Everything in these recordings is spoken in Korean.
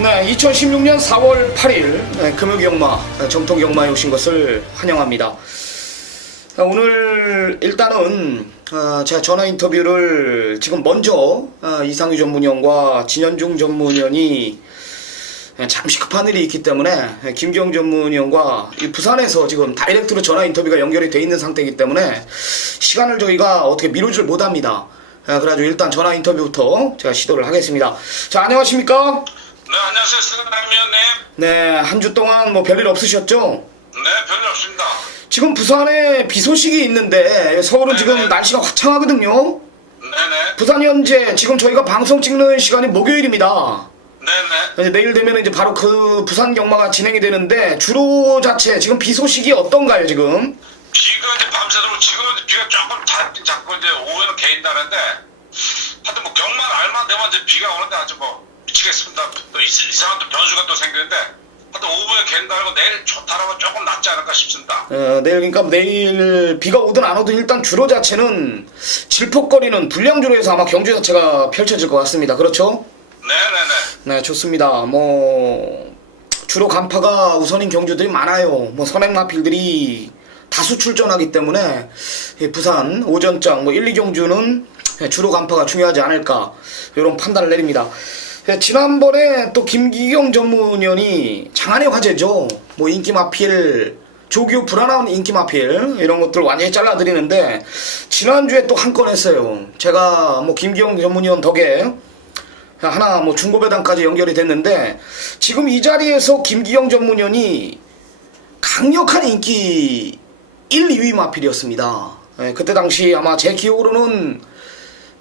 네, 2016년 4월 8일 금요경마, 정통경마에 오신 것을 환영합니다. 오늘 일단은 제가 전화 인터뷰를 지금 먼저 이상규 전문위원과 진현중 전문위원이 잠시 급한 일이 있기 때문에 김기영 전문위원과 부산에서 지금 다이렉트로 전화 인터뷰가 연결이 돼 있는 상태이기 때문에 시간을 저희가 어떻게 미루질 못합니다. 그래가지고 일단 전화 인터뷰부터 제가 시도를 하겠습니다. 자, 안녕하십니까? 네, 안녕하세요, 스탠담 위원님. 네, 한 주 동안 뭐 별일 없으셨죠? 네, 별일 없습니다. 지금 부산에 비 소식이 있는데 서울은 네네. 지금 날씨가 화창하거든요. 네네. 부산 현재 지금 저희가 방송 찍는 시간이 목요일입니다. 네네. 이제 내일 되면 이제 바로 그 부산 경마가 진행이 되는데 주로 자체 지금 비 소식이 어떤가요 지금? 비가 이제 밤새도록 지금 비가 조금 잦긴 잦고 이제 오후에는 개인다는데 하여튼 뭐 경만 알만 되면 이제 비가 오는데 아주 뭐 미치겠습니다. 또 이상한 또 변수가 또 생기는데 하여튼 오후에 개인다고 내일 좋다라고 조금 낫지 않을까 싶습니다. 내일 그러니까 내일 비가 오든 안 오든 일단 주로 자체는 질퍽거리는 불량주로에서 아마 경주 자체가 펼쳐질 것 같습니다. 그렇죠? 네네네. 네, 좋습니다. 뭐 주로 간파가 우선인 경주들이 많아요. 뭐 선행 마필들이 다수 출전하기 때문에 부산 오전장 뭐 1, 2경주는 주로 간파가 중요하지 않을까 이런 판단을 내립니다. 지난번에 또 김기경 전문위원이 장안의 화제죠. 뭐 인기 마필, 조교 불안한 인기 마필 이런 것들 완전히 잘라드리는데 지난주에 또 한 건 했어요. 제가 뭐 김기경 전문위원 덕에 하나 뭐 중고배당까지 연결이 됐는데 지금 이 자리에서 김기경 전문위원이 강력한 인기 1, 2위 마필이었습니다. 그때 당시 아마 제 기억으로는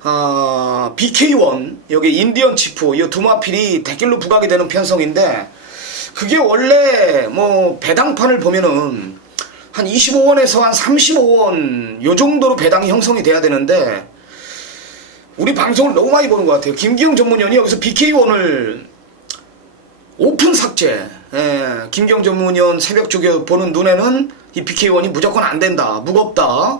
BK1 여기 인디언 치프 이 두 마필이 대길로 부각이 되는 편성인데 그게 원래 뭐 배당판을 보면은 한 25원에서 한 35원 요 정도로 배당이 형성이 돼야 되는데 우리 방송을 너무 많이 보는 것 같아요. 김기영 전문위원이 여기서 BK1을 오픈 삭제. 김기영 전문위원 새벽 쪽에 보는 눈에는 이 BK1이 무조건 안 된다. 무겁다.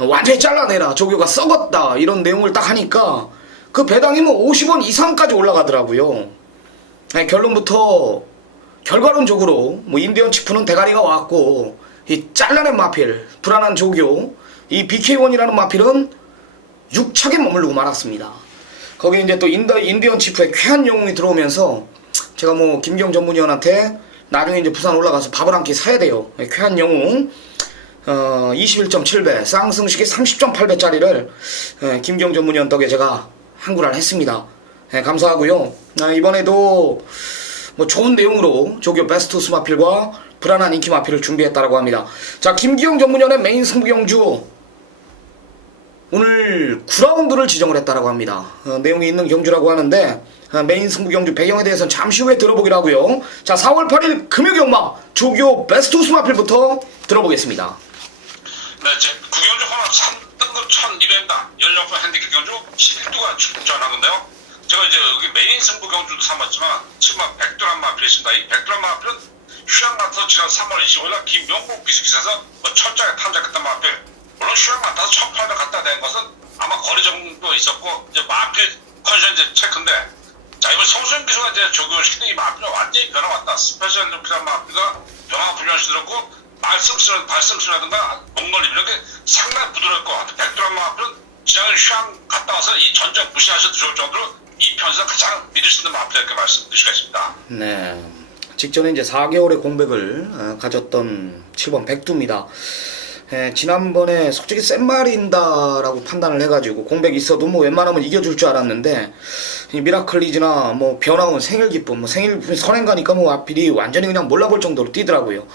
완전히 잘라내라. 조교가 썩었다. 이런 내용을 딱 하니까 그 배당이 뭐 50원 이상까지 올라가더라고요. 결론부터 결과론적으로 뭐 인디언 치프는 대가리가 왔고 이 잘라낸 마필, 불안한 조교, 이 BK1이라는 마필은 6착에 머무르고 말았습니다. 거기에 이제 또 인디언 치프의 쾌한 영웅이 들어오면서 제가 뭐 김기영 전문위원한테 나중에 이제 부산 올라가서 밥을 한 끼 사야 돼요. 쾌한 영웅 21.7배 쌍승식이 30.8배짜리를 김기영 전문위원 덕에 제가 한구를 했습니다. 감사하고요. 이번에도 뭐 좋은 내용으로 조교 베스트 우스 마필과 불안한 인기 마필을 준비했다라고 합니다. 자, 김기영 전문위원의 메인 승부경주 오늘 9라운드를 지정을 했다라고 합니다. 내용이 있는 경주라고 하는데 메인 승부 경주 배경에 대해서는 잠시 후에 들어보기로 하고요. 자, 4월 8일 금요경마 조교 베스트 우스 마필부터 들어보겠습니다. 네, 제 구경주 혼합 3등급 1200당 16번 핸디캡 경주 11두가 출전하는데요. 제가 이제 여기 메인 승부 경주도 삼았지만 지금 백두란 마필이 있습니다. 이 백두란 마필은 휴양 맡아서 지난 3월 25일 김용국 비수기에서 철장에 탐색했던 마필. 물론 휴양 맡아서 1800 갖다 댄 것은 아마 거리 정도 있었고 이제 마필 컨디션 이제 체크인데 자, 이번 성수영 기수가 이제 적용시키는 이 마필은 완전히 변화왔다. 스페셜 루피란 마필과 변화 훈련시들었고 발씀수라든가 목놀림 이렇게 상당히 부드럽고 백두란 마필은 지난해 휴양 갔다 와서 이 전적 무시하셔도 좋을 정도로 이 편에서 가장 믿을 수 있는 마필 이렇게 말씀드릴 수가 있습니다. 네, 직전에 이제 4개월의 공백을 가졌던 7번 백두입니다. 지난번에 솔직히 센 말인다라고 판단을 해가지고 공백이 있어도 뭐 웬만하면 이겨줄 줄 알았는데 미라클리즈나 뭐 변화온 생일기쁨 뭐 생일기쁨 선행가니까 뭐 마필이 완전히 그냥 몰라볼 정도로 뛰더라고요.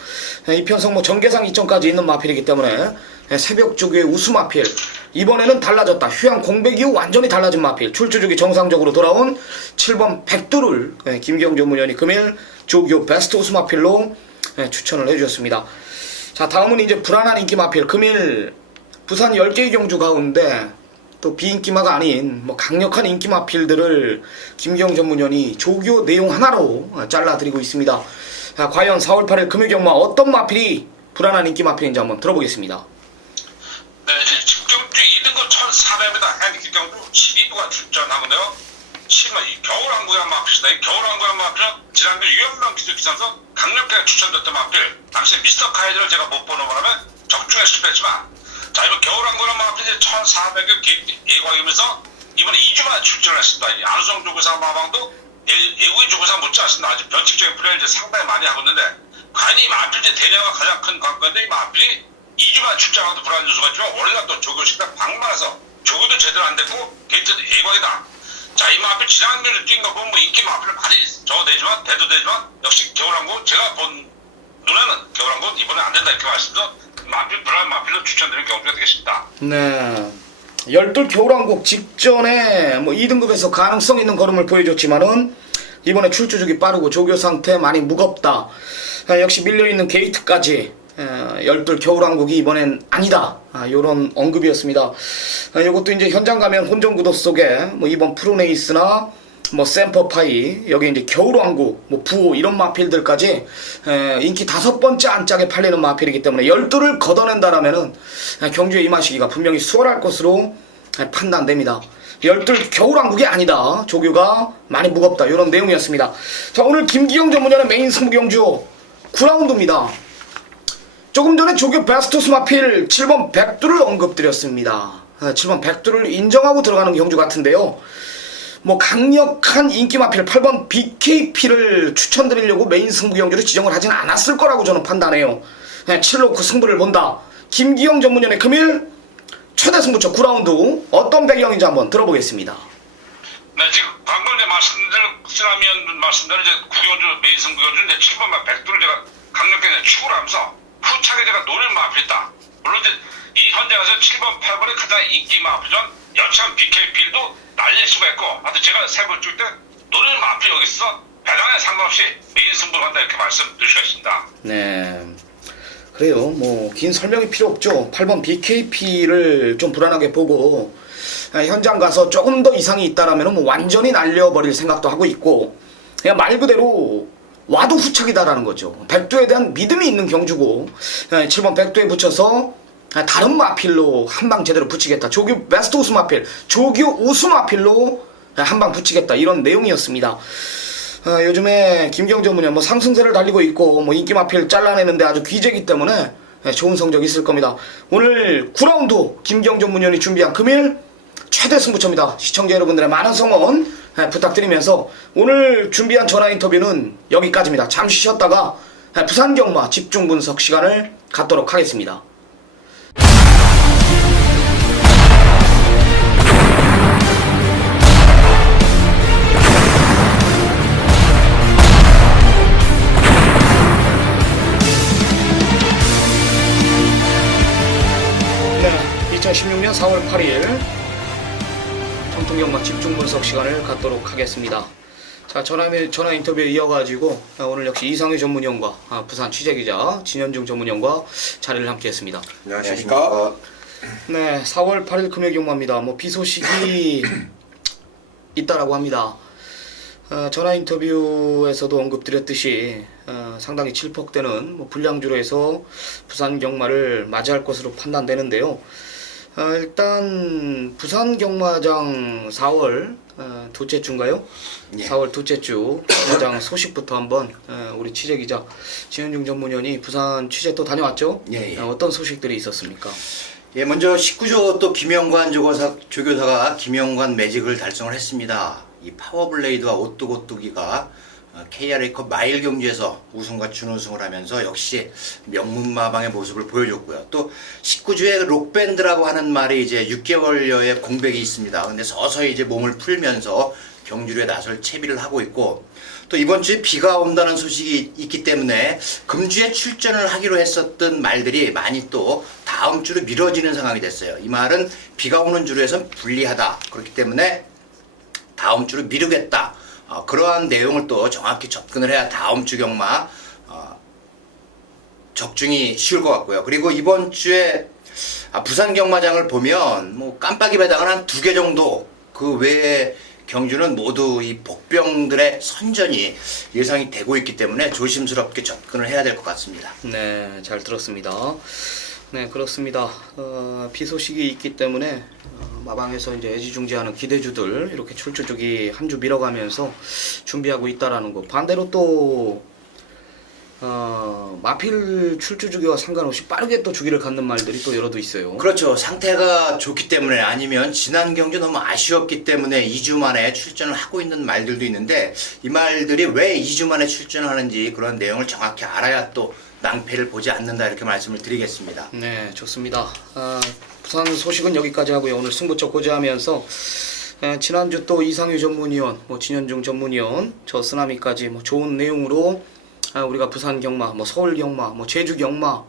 이 편성 뭐 전개상 이점까지 있는 마필이기 때문에 새벽 쪽의 우수 마필 이번에는 달라졌다. 휴양 공백 이후 완전히 달라진 마필 출주족이 정상적으로 돌아온 7번 백두를 김기영 전문위원이 금일 조교 베스트 우수 마필로 추천을 해주셨습니다. 자, 다음은 이제 불안한 인기 마필 금일 부산 10개의 경주 가운데 또 비인기마가 아닌 뭐 강력한 인기 마필들을 김기영 전문위원이 조교 내용 하나로 잘라드리고 있습니다. 자, 과연 4월 8일 금요경마 어떤 마필이 불안한 인기 마필인지 한번 들어보겠습니다. 네, 지금 경주 2등급 1400m 핸디캡 경주 12두가 출전하는데요. 이 겨울왕국의 한 마필이다. 이 겨울왕국의 한 마필은 지난번 유현명 기사에서 강력하게 추천됐던 마필. 당시 미스터 카이드를 제가 못 보는 바람에 적중에 실패했지만, 자, 이번 겨울왕국의 한 마필이 1,400여 예고하면서 이번에 2주만 출전을 했습니다. 이 안우성 조교사 마방도 예고인 조교사 못지않습니다. 아주 변칙적인 플레이를 이제 상당히 많이 하고 있는데, 과연 이 마필제 대량과 가장 큰 관건인데, 이 마필이 2주만 출전하고도 불안한 요소가 있지만, 원래가 또 조교식당 방만해서 조교도 제대로 안 됐고, 게이트도 예고이다. 자, 이 마필 지난번에 뛴 거 보면 뭐 인기 마필을 많이 적어대지만, 대도되지만, 역시 겨울왕국, 제가 본 눈에는 겨울왕국 이번에 안 된다 이렇게 말씀드려서, 마필, 불안한 마필로 추천드리는 경우가 되겠습니다. 네. 열둘 겨울왕국 직전에 뭐 2등급에서 가능성 있는 걸음을 보여줬지만은 이번에 출주족이 빠르고 조교 상태 많이 무겁다. 역시 밀려있는 게이트까지 열둘 겨울왕국이 이번엔 아니다. 요런 언급이었습니다. 요것도 이제 현장 가면 혼전구도 속에 뭐 이번 프로네이스나 뭐 샘퍼파이, 여기 이제 겨울왕국, 뭐 부호 이런 마필들까지 인기 5번째 안짝에 팔리는 마필이기 때문에 열둘을 걷어낸다라면은 경주에 임하시기가 분명히 수월할 것으로 판단됩니다. 열둘 겨울왕국이 아니다. 조교가 많이 무겁다. 이런 내용이었습니다. 자, 오늘 김기영 전문위원의 메인 승부 경주 9라운드입니다. 조금 전에 조교 베스토스 마필 7번 백두를 언급드렸습니다. 7번 백두를 인정하고 들어가는 경주 같은데요. 뭐 강력한 인기 마필 8번 BKP를 추천드리려고 메인 승부 경주를 지정을 하진 않았을 거라고 저는 판단해요. 7놓고 승부를 본다. 김기영 전문위원의 금일 최대 승부처 9라운드 어떤 배경인지 한번 들어보겠습니다. 네, 지금 방금 이제 쓰라미언 말씀대로 이제 구경주 메인 승부 경주 이제 7번만 백두를 제가 강력하게 추구를 하면서 후차게 제가 노릴 마필이다. 물론 이제 이 현재 가서 7번, 8번의 가장 인기 마필전 여참 BKP도 날릴 수가 있고, 하여튼 제가 세번 줄 때 노리는 마필 여기 있어 배당에 상관없이 메인 승부를 한다 이렇게 말씀드릴 수가 있습니다. 네, 그래요. 뭐 긴 설명이 필요 없죠. 8번 BKP를 좀 불안하게 보고 현장 가서 조금 더 이상이 있다라면 뭐 완전히 날려버릴 생각도 하고 있고, 그냥 말 그대로 와도 후착이다라는 거죠. 백두에 대한 믿음이 있는 경주고 7번 백두에 붙여서 다른 마필로 한방 제대로 붙이겠다. 조교 베스트 우수 마필, 조교 우수 마필로 한방 붙이겠다. 이런 내용이었습니다. 요즘에 김경 전문위원 뭐 상승세를 달리고 있고 뭐 인기 마필 잘라내는데 아주 귀재기 때문에 좋은 성적 있을 겁니다. 오늘 9라운드 김경 전문위원이 준비한 금일 최대 승부처입니다. 시청자 여러분들의 많은 성원 부탁드리면서 오늘 준비한 전화 인터뷰는 여기까지입니다. 잠시 쉬었다가 부산 경마 집중 분석 시간을 갖도록 하겠습니다. 네, 2016년 4월 8일 정통경마 집중 분석 시간을 갖도록 하겠습니다. 자, 전화 인터뷰에 이어가지고 오늘 역시 이상희 전문위원과 부산 취재기자 진현중 전문위원과 자리를 함께 했습니다. 안녕하십니까. 네, 4월 8일 금요경마입니다. 뭐 비 소식이 있다라고 합니다. 전화 인터뷰에서도 언급드렸듯이 상당히 질퍽되는 뭐 불량주로 해서 부산 경마를 맞이할 것으로 판단되는데요. 일단 부산 경마장 4월 둘째 주인가요? 예. 4월 둘째 주 경마장 소식부터 한번 우리 취재기자 진현중 전문위원이 부산 취재 또 다녀왔죠? 예, 예. 어떤 소식들이 있었습니까? 예, 먼저 19조 또 김영관 조교사가 김영관 매직을 달성을 했습니다. 이 파워블레이드와 오뚜고뚜기가 KRA컵 마일 경주에서 우승과 준우승을 하면서 역시 명문마방의 모습을 보여줬고요. 또 19주에 록밴드라고 하는 말이 이제 6개월여의 공백이 있습니다. 근데 서서히 이제 몸을 풀면서 경주에 나설 채비를 하고 있고, 또 이번 주에 비가 온다는 소식이 있기 때문에 금주에 출전을 하기로 했었던 말들이 많이 또 다음 주로 미뤄지는 상황이 됐어요. 이 말은 비가 오는 주로에선 불리하다. 그렇기 때문에 다음 주로 미루겠다. 그러한 내용을 또 정확히 접근을 해야 다음 주 경마 적중이 쉬울 것 같고요. 그리고 이번 주에 부산 경마장을 보면 뭐 깜빡이 배당은 한 2개 정도, 그 외에 경주는 모두 이 복병들의 선전이 예상이 되고 있기 때문에 조심스럽게 접근을 해야 될 것 같습니다. 네, 잘 들었습니다. 네, 그렇습니다. 비 소식이 있기 때문에 마방에서 이제 애지중지하는 기대주들 이렇게 출주주기 한 주 밀어가면서 준비하고 있다라는 거. 반대로 또 마필 출주주기와 상관없이 빠르게 또 주기를 갖는 말들이 또 여러도 있어요. 그렇죠. 상태가 좋기 때문에 아니면 지난 경주 너무 아쉬웠기 때문에 2주 만에 출전을 하고 있는 말들도 있는데 이 말들이 왜 2주 만에 출전하는지 그런 내용을 정확히 알아야 또 낭패를 보지 않는다 이렇게 말씀을 드리겠습니다. 네, 좋습니다. 부산 소식은 여기까지 하고요. 오늘 승부처 고지하면서 지난주 또 이상유 전문위원, 진현중 전문위원, 저 쓰나미까지 좋은 내용으로 우리가 부산 경마, 서울 경마, 제주 경마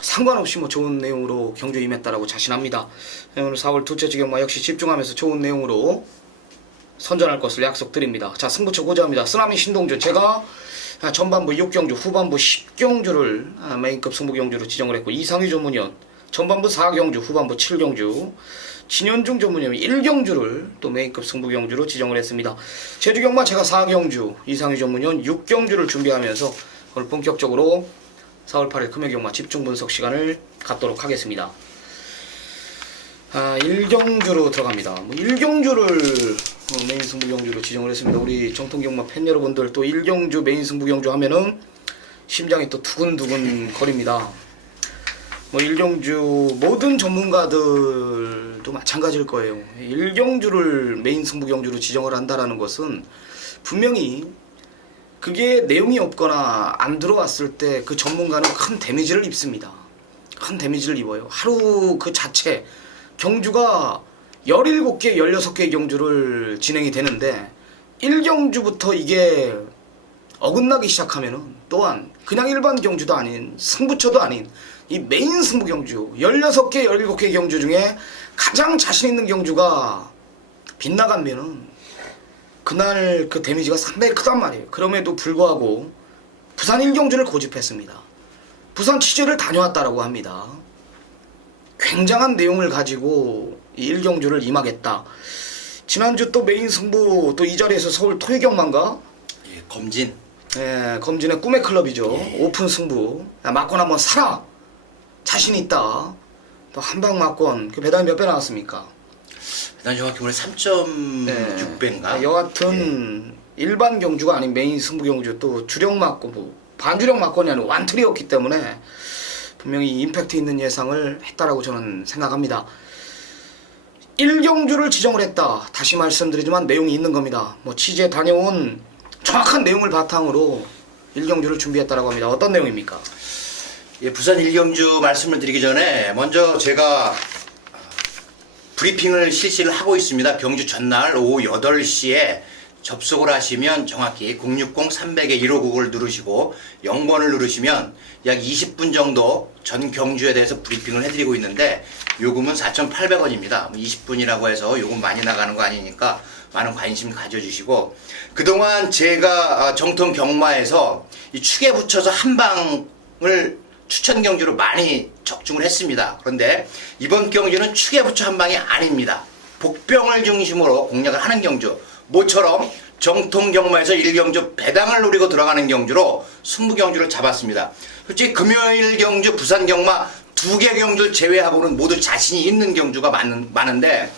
상관없이 좋은 내용으로 경주 임했다라고 자신합니다. 오늘 4월 둘째 주 경마 역시 집중하면서 좋은 내용으로 선전할 것을 약속드립니다. 자, 승부처 고지합니다. 쓰나미 신동준, 제가 전반부 6경주, 후반부 10경주를 메인급 승부경주로 지정을 했고, 이상유 전문위원 전반부 4경주, 후반부 7경주, 진현중 전문위원이 1경주를 또 메인급 승부경주로 지정을 했습니다. 제주경마 제가 4경주, 이상유 전문위원 6경주를 준비하면서 오늘 본격적으로 4월 8일 금요경마 집중 분석 시간을 갖도록 하겠습니다. 1경주로 들어갑니다. 1경주를 메인 승부경주로 지정을 했습니다. 우리 정통경마 팬 여러분들 또 1경주 메인 승부경주 하면은 심장이 또 두근두근 거립니다. 1경주 모든 전문가들도 마찬가지일 거예요. 1경주를 메인 승부경주로 지정을 한다라는 것은 분명히 그게 내용이 없거나 안 들어왔을 때 그 전문가는 큰 데미지를 입습니다. 큰 데미지를 입어요. 하루 그 자체 경주가 17개, 16개의 경주를 진행이 되는데 1경주부터 이게 어긋나기 시작하면은 또한 그냥 일반 경주도 아닌 승부처도 아닌 이 메인 승부 경주 16개, 17개 경주 중에 가장 자신 있는 경주가 빗나가면은 그날 그 데미지가 상당히 크단 말이에요. 그럼에도 불구하고 부산 1경주를 고집했습니다. 부산 취재를 다녀왔다라고 합니다. 굉장한 내용을 가지고 이 1경주를 임하겠다. 지난주 또 메인 승부 또 이 자리에서 서울 토요경만가 검진. 예, 검진의 꿈의 클럽이죠. 오픈 승부. 막권 한번 사라. 자신 있다. 또 한방 막권. 그 배당이 몇 배 나왔습니까? 난 정확히 오늘 3.6배인가? 여하튼 일반 경주가 아닌 메인 승부 경주 또 주력 막권, 반주력 막권이 아니고 완틀이었기 때문에 분명히 임팩트 있는 예상을 했다라고 저는 생각합니다. 1경주를 지정을 했다. 다시 말씀드리지만 내용이 있는 겁니다. 취재 다녀온 정확한 내용을 바탕으로 1경주를 준비했다라고 합니다. 어떤 내용입니까? 예, 부산 1경주 말씀을 드리기 전에 먼저 제가 브리핑을 실시를 하고 있습니다. 경주 전날 오후 8시에 접속을 하시면 정확히 060-300에 159를 누르시고 0번을 누르시면 약 20분 정도 전 경주에 대해서 브리핑을 해드리고 있는데 요금은 4,800원입니다. 20분이라고 해서 요금 많이 나가는 거 아니니까 많은 관심 가져주시고, 그동안 제가 정통 경마에서 이 축에 붙여서 한방을 추천 경주로 많이 적중을 했습니다. 그런데 이번 경주는 축에 붙여 한방이 아닙니다. 복병을 중심으로 공략을 하는 경주, 모처럼 정통 경마에서 1경주 배당을 노리고 들어가는 경주로 승부 경주를 잡았습니다. 솔직히 금요일 경주 부산 경마 2개 경주를 제외하고는 모두 자신이 있는 경주가 많은데,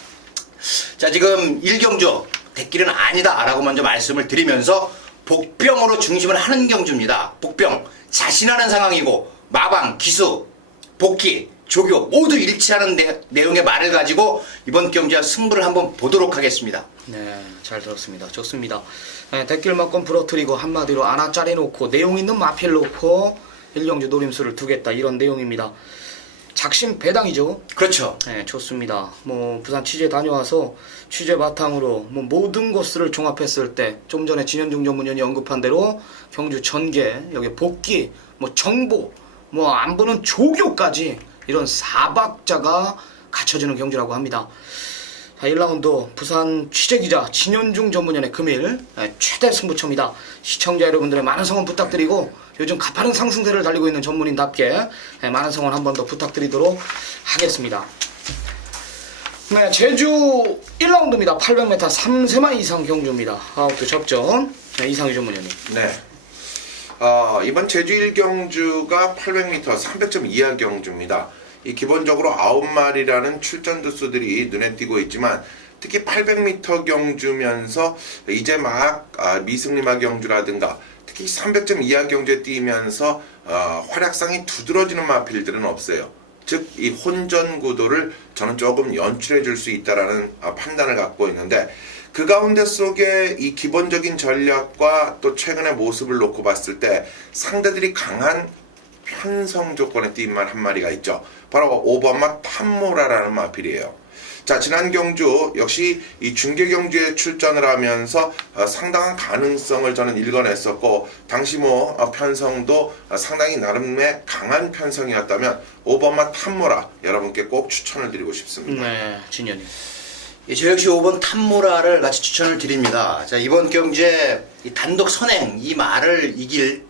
자, 지금 1경주 대길은 아니다 라고 먼저 말씀을 드리면서 복병으로 중심을 하는 경주입니다. 복병, 자신하는 상황이고 마방, 기수, 복귀, 조교 모두 일치하는 내용의 말을 가지고 이번 경주와 승부를 한번 보도록 하겠습니다. 네, 잘 들었습니다. 좋습니다. 대길 막권 부러뜨리고 한마디로 아나짜리 놓고 내용 있는 마필 놓고 1경주 노림수를 두겠다, 이런 내용입니다. 작심 배당이죠. 그렇죠. 네, 좋습니다. 부산 취재 다녀와서 취재 바탕으로 모든 것을 종합했을 때 좀 전에 진현중 전문위원이 언급한 대로 경주 전개, 여기 복귀, 정보, 안보는 조교까지 이런 4박자가 갖춰지는 경주라고 합니다. 자, 1라운드 부산 취재기자 진현중 전문위원의 금일 최대 승부처입니다. 시청자 여러분들의 많은 성원 부탁드리고 요즘 가파른 상승세를 달리고 있는 전문인답게 많은 성원 한 번 더 부탁드리도록 하겠습니다. 네, 제주 1라운드입니다. 800m 3세마 이상 경주입니다. 아웃도 접전. 네, 이상유 전문위원님. 네. 이번 제주 1경주가 800m 300점 이하 경주입니다. 이 기본적으로 9마리라는 출전 두수들이 눈에 띄고 있지만 특히 800m 경주면서 이제 막 미승리마 경주라든가 특히 300점 이하 경주에 뛰면서 활약상이 두드러지는 마필들은 없어요. 즉 이 혼전 구도를 저는 조금 연출해 줄 수 있다라는 판단을 갖고 있는데, 그 가운데 속에 이 기본적인 전략과 또 최근의 모습을 놓고 봤을 때 상대들이 강한 편성 조건에 띈만 한 마리가 있죠. 바로 5번마 탐모라라는 마필이에요. 자, 지난 경주 역시 이 중계 경주에 출전을 하면서 상당한 가능성을 저는 읽어냈었고, 당시 편성도 상당히 나름의 강한 편성이었다면 5번마 탐모라 여러분께 꼭 추천을 드리고 싶습니다. 네, 진현이. 예, 저 역시 5번 탐모라를 같이 추천을 드립니다. 자, 이번 경주에 이 단독 선행, 이 말을 이길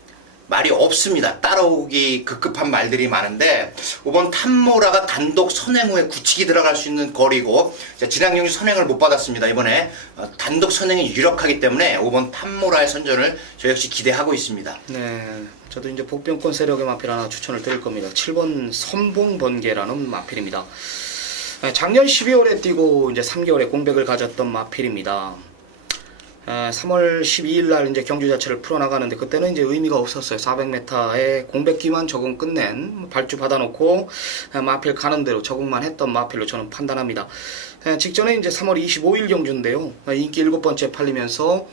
말이 없습니다. 따라오기 급급한 말들이 많은데 5번 탐모라가 단독 선행 후에 굳히기 들어갈 수 있는 거리고, 자, 지난 경주 선행을 못 받았습니다. 이번에 단독 선행이 유력하기 때문에 5번 탐모라의 선전을 저 역시 기대하고 있습니다. 네, 저도 이제 복병권 세력의 마필 하나 추천을 드릴 겁니다. 7번 선봉번개라는 마필입니다. 작년 12월에 뛰고 이제 3개월의 공백을 가졌던 마필입니다. 3월 12일 날 이제 경주 자체를 풀어나가는데 그때는 이제 의미가 없었어요. 400m의 공백기만 적응 끝낸 발주 받아놓고 마필 가는 대로 적응만 했던 마필로 저는 판단합니다. 직전에 이제 3월 25일 경주인데요. 인기 7번째 팔리면서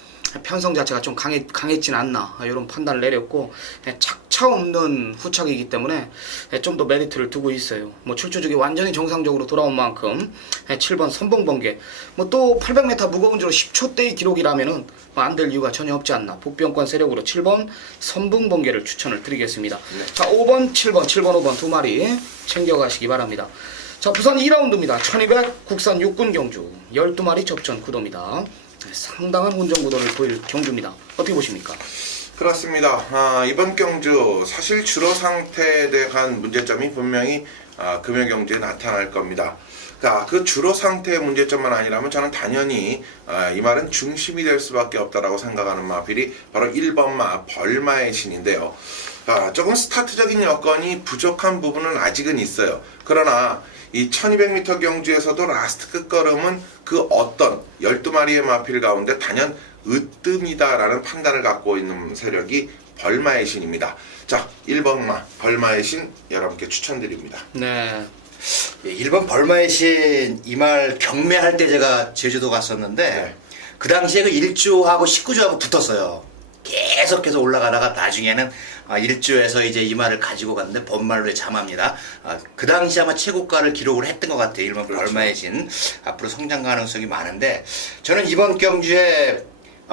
편성 자체가 좀 강했진 않나 이런 판단을 내렸고, 착차 없는 후착이기 때문에 좀 더 메리트를 두고 있어요. 뭐 출조적이 완전히 정상적으로 돌아온 만큼 7번 선봉번개, 뭐 또 800m 무거운 주로 10초대의 기록이라면은 안 될 이유가 전혀 없지 않나. 복병권 세력으로 7번 선봉번개를 추천을 드리겠습니다. 네. 자, 5번, 7번, 5번 두 마리 챙겨가시기 바랍니다. 자, 부산 2라운드입니다. 1200 국산 육군 경주 12마리 접전 구도입니다. 상당한 혼전 구도를 보일 경주입니다. 어떻게 보십니까? 그렇습니다. 이번 경주 사실 주로 상태에 대한 문제점이 분명히 금요 경주에 나타날 겁니다. 그 주로 상태의 문제점만 아니라면 저는 당연히 이 말은 중심이 될 수밖에 없다라고 생각하는 마필이 바로 1번마 벌마의 신인데요. 조금 스타트적인 여건이 부족한 부분은 아직은 있어요. 그러나 이 1200m 경주에서도 라스트 끝걸음은 그 어떤 12마리의 마필 가운데 단연 으뜸이다라는 판단을 갖고 있는 세력이 벌마의 신입니다. 자, 1번마 벌마의 신 여러분께 추천드립니다. 네. 예, 1번 벌마의 신 이 말 경매할 때 제가 제주도 갔었는데, 네. 그 당시에 그 1조하고 19조하고 붙었어요. 계속해서 올라가다가 나중에는 1조에서 이제 이 말을 가지고 갔는데 번말로의 자마입니다. 그 당시 아마 최고가를 기록을 했던 것 같아요. 1번 그렇죠. 벌마의 신. 앞으로 성장 가능성이 많은데, 저는 이번 경주에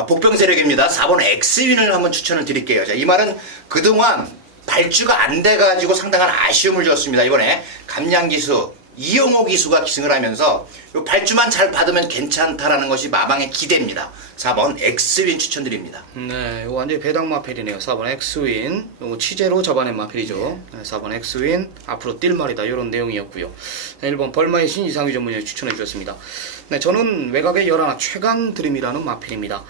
복병 세력입니다. 4번 엑스윈을 한번 추천을 드릴게요. 자, 이 말은 그동안 발주가 안 돼가지고 상당한 아쉬움을 줬습니다. 이번에 감량기수 이영호 기수가 기승을 하면서 요 발주만 잘 받으면 괜찮다라는 것이 마방의 기대입니다. 4번 엑스윈 추천드립니다. 네, 이거 완전히 배당 마필이네요. 4번 엑스윈, 이거 치제로 잡아낸 마필이죠. 네, 4번 엑스윈, 앞으로 뛸 말이다 이런 내용이었고요. 네, 1번 벌마의 신 이상규 전문위원 추천해 주셨습니다. 네, 저는 외곽의 11 최강 드림이라는 마필입니다.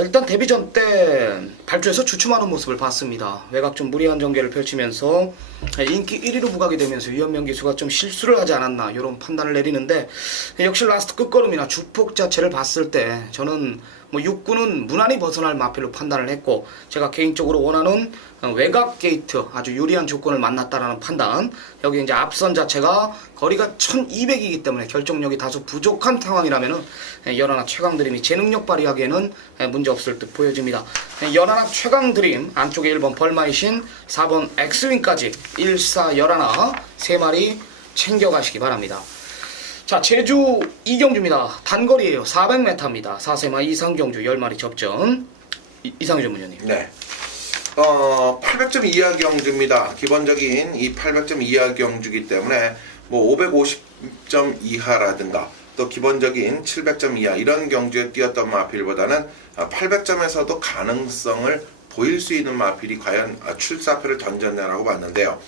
일단 데뷔전 때 발주에서 주춤하는 모습을 봤습니다. 외곽 좀 무리한 전개를 펼치면서 인기 1위로 부각이 되면서 유현명 기수가 좀 실수를 하지 않았나 이런 판단을 내리는데, 역시 라스트 끝걸음이나 주폭 자체를 봤을 때 저는 뭐 육군은 무난히 벗어날 마필로 판단을 했고, 제가 개인적으로 원하는 외곽 게이트 아주 유리한 조건을 만났다라는 판단, 여기 이제 앞선 자체가 거리가 1200이기 때문에 결정력이 다소 부족한 상황이라면은 연하나 최강 드림이 제 능력 발휘하기에는 문제 없을 듯 보여집니다. 연하나 최강 드림 안쪽에 1번 벌마의 신, 4번 엑스윈까지 1, 4, 연하나 3마리 챙겨가시기 바랍니다. 자, 제주 이경주입니다. 단거리예요. 400m입니다. 4세마 이상 경주 10마리 접전. 이상규 전문위원님. 네. 800점 이하 경주입니다. 기본적인 이 800점 이하 경주기 때문에 뭐 550점 이하라든가 또 기본적인 700점 이하 이런 경주에 뛰었던 마필보다는 800점에서도 가능성을 보일 수 있는 마필이 과연 출사표를 던졌냐라고 봤는데요.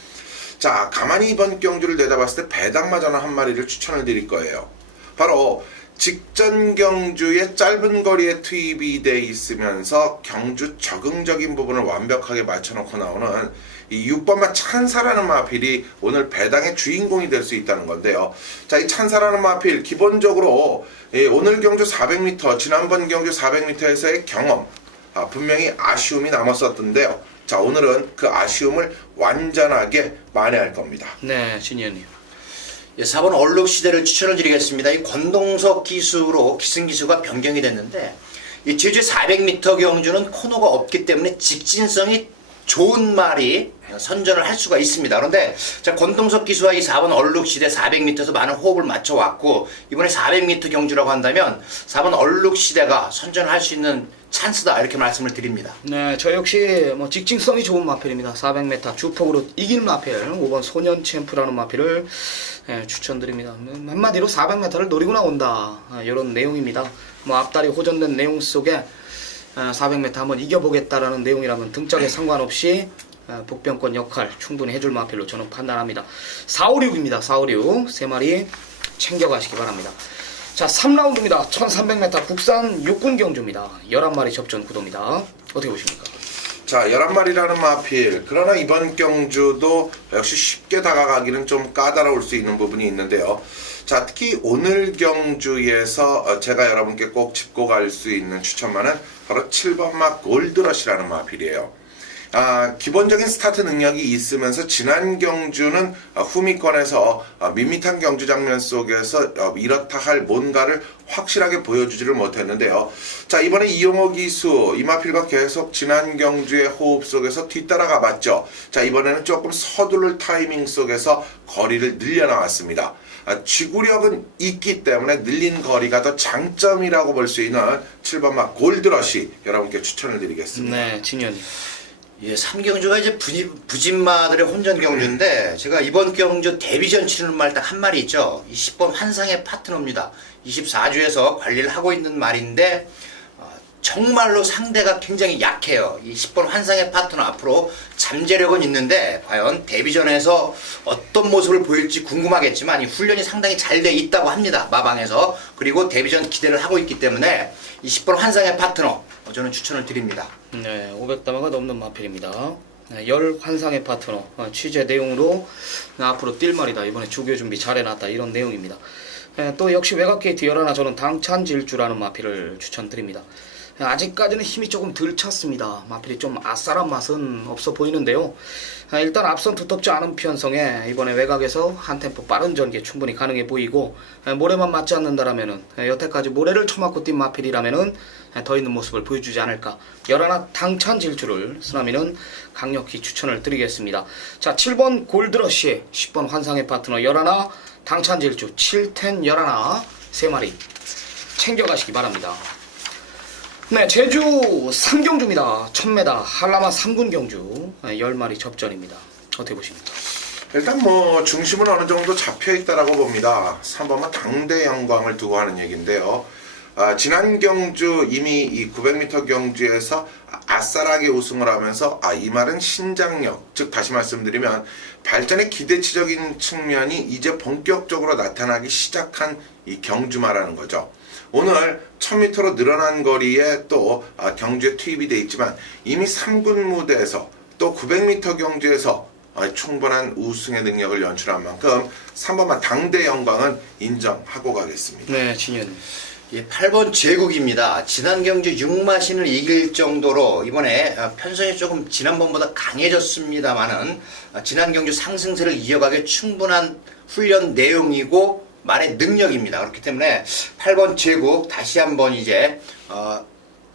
자, 가만히 이번 경주를 내다봤을 때 배당마 저는 한 마리를 추천을 드릴 거예요. 바로 직전 경주에 짧은 거리에 투입이 돼 있으면서 경주 적응적인 부분을 완벽하게 맞춰놓고 나오는 이 6번마 찬사라는 마필이 오늘 배당의 주인공이 될 수 있다는 건데요. 자, 이 찬사라는 마필 기본적으로 오늘 경주 400m, 지난번 경주 400m에서의 경험, 분명히 아쉬움이 남았었던데요. 자, 오늘은 그 아쉬움을 완전하게 만회할 겁니다. 네, 진현님. 4번 얼룩시대를 추천을 드리겠습니다. 이 권동석 기수로 기승기수가 변경이 됐는데 이 제주 400m 경주는 코너가 없기 때문에 직진성이 좋은 말이 선전을 할 수가 있습니다. 그런데 자, 권동석 기수와 이 4번 얼룩시대 400m에서 많은 호흡을 맞춰왔고 이번에 400m 경주라고 한다면 4번 얼룩시대가 선전을 할 수 있는 찬스다 이렇게 말씀을 드립니다. 네, 저 역시 뭐 직진성이 좋은 마필입니다. 400m 주폭으로 이기는 마필 5번 소년 챔프라는 마필을 추천드립니다. 한마디로 400m를 노리고 나온다 이런 내용입니다. 뭐 앞다리 호전된 내용 속에 400m 한번 이겨보겠다라는 내용이라면 등짝에 상관없이 복병권 역할 충분히 해줄 마필로 저는 판단합니다. 456입니다. 456 3마리 챙겨가시기 바랍니다. 자, 3라운드입니다. 1300m 국산 육군 경주입니다. 11마리 접전 구도입니다. 어떻게 보십니까? 자, 11마리라는 마필. 그러나 이번 경주도 역시 쉽게 다가가기는 좀 까다로울 수 있는 부분이 있는데요. 자, 특히 오늘 경주에서 제가 여러분께 꼭 짚고 갈 수 있는 추천마는 바로 7번마 골드러시라는 마필이에요. 기본적인 스타트 능력이 있으면서 지난 경주는 후미권에서 밋밋한 경주 장면 속에서 이렇다 할 뭔가를 확실하게 보여주지를 못했는데요. 자, 이번에 이용호 기수 이 마필과 계속 지난 경주의 호흡 속에서 뒤따라가 봤죠. 자, 이번에는 조금 서두를 타이밍 속에서 거리를 늘려나왔습니다. 지구력은 있기 때문에 늘린 거리가 더 장점이라고 볼 수 있는 7번마 골드러시 여러분께 추천을 드리겠습니다. 네, 진현이. 예, 3경주가 이제 부진마들의 혼전 경주인데 제가 이번 경주 데뷔전 치르는 말 딱 한 마리 있죠. 이 10번 환상의 파트너입니다. 24주에서 관리를 하고 있는 말인데 정말로 상대가 굉장히 약해요. 이 10번 환상의 파트너 앞으로 잠재력은 있는데 과연 데뷔전에서 어떤 모습을 보일지 궁금하겠지만 이 훈련이 상당히 잘 돼 있다고 합니다. 마방에서. 그리고 데뷔전 기대를 하고 있기 때문에 이 10번 환상의 파트너 저는 추천을 드립니다. 네, 500담화가 넘는 마필입니다. 열 환상의 파트너 취재 내용으로 앞으로 뛸 말이다. 이번에 조교 준비 잘해놨다. 이런 내용입니다. 또 역시 외곽 게이트 11 저는 당찬질주라는 마필을 추천드립니다. 아직까지는 힘이 조금 덜 찼습니다. 마필이 좀 아싸란 맛은 없어 보이는데요. 일단 앞선 두텁지 않은 편성에 이번에 외곽에서 한 템포 빠른 전개 충분히 가능해 보이고 모래만 맞지 않는다라면은 여태까지 모래를 쳐맞고 뛴 마필이라면은 더 있는 모습을 보여주지 않을까. 11 당찬 질주를 쓰나미는 강력히 추천을 드리겠습니다. 자, 7번 골드러시, 10번 환상의 파트너 11 당찬 질주, 7텐 11 3마리 챙겨가시기 바랍니다. 네, 제주 3경주입니다. 1000m 한라마 3군 경주 10마리 접전입니다. 어떻게 보십니까? 일단 뭐 중심은 어느 정도 잡혀 있다라고 봅니다. 3번은 당대 영광을 두고 하는 얘기인데요. 지난 경주 이미 이 900m 경주에서 아싸라게 우승을 하면서 이 말은 신장력, 즉 다시 말씀드리면 발전의 기대치적인 측면이 이제 본격적으로 나타나기 시작한 이 경주마라는 거죠. 오늘 1000m로 늘어난 거리에 또 경주에 투입이 돼 있지만 이미 3군 무대에서 또 900m 경주에서 충분한 우승의 능력을 연출한 만큼 3번만 당대 영광은 인정하고 가겠습니다. 네, 진현. 예, 8번 제국입니다. 지난 경주 6마신을 이길 정도로 이번에 편성이 조금 지난번보다 강해졌습니다만은 지난 경주 상승세를 이어가기 충분한 훈련 내용이고 말의 능력입니다. 그렇기 때문에 8번 제국 다시 한번 이제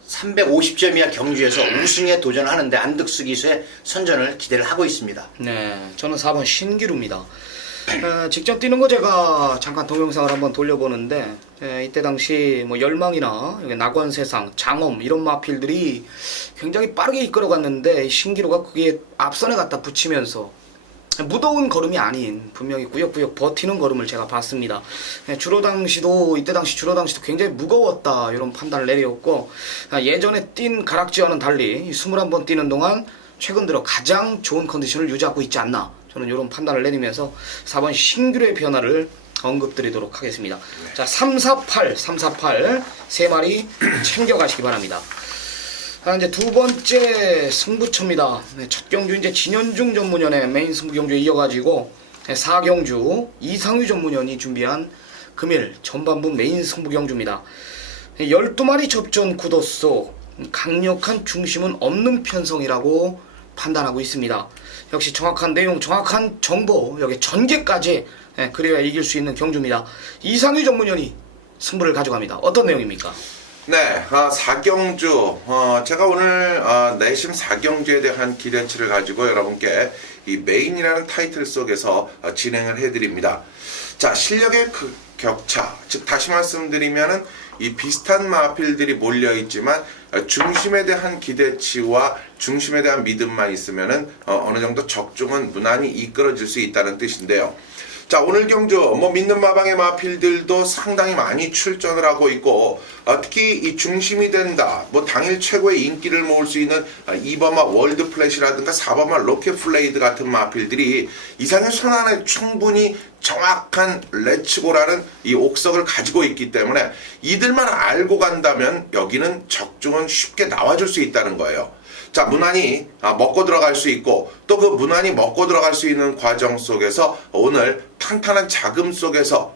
350점 이하 경주에서 우승에 도전하는데 안득수 기수의 선전을 기대를 하고 있습니다. 네, 저는 4번 신기루입니다. 직접 뛰는 거 제가 잠깐 동영상을 한번 돌려보는데 이때 당시 뭐 열망이나 낙원세상, 장엄 이런 마필들이 굉장히 빠르게 이끌어갔는데 신기루가 그게 앞선에 갖다 붙이면서 무더운 걸음이 아닌 분명히 구역구역 버티는 걸음을 제가 봤습니다. 주로 당시도 이때 당시 주로 당시도 굉장히 무거웠다 이런 판단을 내렸고 예전에 뛴 가락지와는 달리 21번 뛰는 동안 최근 들어 가장 좋은 컨디션을 유지하고 있지 않나 저는 이런 판단을 내리면서 4번 신규의 변화를 언급드리도록 하겠습니다. 자, 348 세 마리 챙겨가시기 바랍니다. 이제 두 번째 승부처입니다. 첫 경주 이제 진현중 전문연의 메인 승부 경주에 이어가지고 4경주 이상휘 전문연이 준비한 금일 전반부 메인 승부 경주입니다. 12마리 접전 구도 속 강력한 중심은 없는 편성이라고 판단하고 있습니다. 역시 정확한 내용, 정확한 정보, 여기 전개까지 그래야 이길 수 있는 경주입니다. 이상휘 전문연이 승부를 가져갑니다. 어떤 내용입니까? 네, 4경주. 제가 오늘 내심 4경주에 대한 기대치를 가지고 여러분께 이 메인이라는 타이틀 속에서 진행을 해드립니다. 자, 실력의 격차, 즉 다시 말씀드리면은 이 비슷한 마필들이 몰려있지만 중심에 대한 기대치와 중심에 대한 믿음만 있으면은 어느 정도 적중은 무난히 이끌어질 수 있다는 뜻인데요. 자, 오늘 경주 믿는 마방의 마필들도 상당히 많이 출전을 하고 있고 특히 이 중심이 된다, 당일 최고의 인기를 모을 수 있는 2번마 월드 플래시라든가 4번마 로켓 플레이드 같은 마필들이 이상의 손안에 충분히 정확한 레츠고라는 이 옥석을 가지고 있기 때문에 이들만 알고 간다면 여기는 적중은 쉽게 나와줄 수 있다는 거예요. 자, 무난히 먹고 들어갈 수 있고 또 그 무난히 먹고 들어갈 수 있는 과정 속에서 오늘 탄탄한 자금 속에서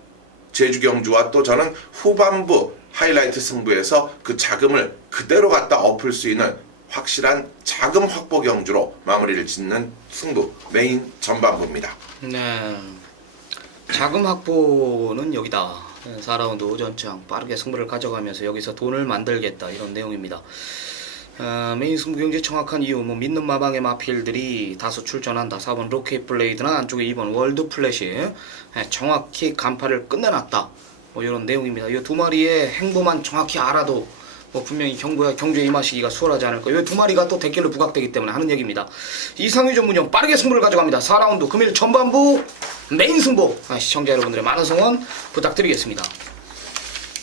제주 경주와 또 저는 후반부 하이라이트 승부에서 그 자금을 그대로 갖다 엎을 수 있는 확실한 자금 확보 경주로 마무리를 짓는 승부 메인 전반부입니다. 네, 자금 확보는 여기다. 4라운드 전장 빠르게 승부를 가져가면서 여기서 돈을 만들겠다, 이런 내용입니다. 메인 승부 경기 정확한 이유, 믿는 마방의 마필들이 다소 출전한다. 4번 로켓 블레이드나 안쪽에 2번 월드 플래시, 정확히 간파를 끝내놨다, 이런 내용입니다. 이 두 마리의 행보만 정확히 알아도 분명히 경주에 임하시기가 수월하지 않을까. 이 두 마리가 또 대결로 부각되기 때문에 하는 얘기입니다. 이상휘 전문연 빠르게 승부를 가져갑니다. 4라운드 금일 전반부 메인 승부, 시청자 여러분들의 많은 성원 부탁드리겠습니다.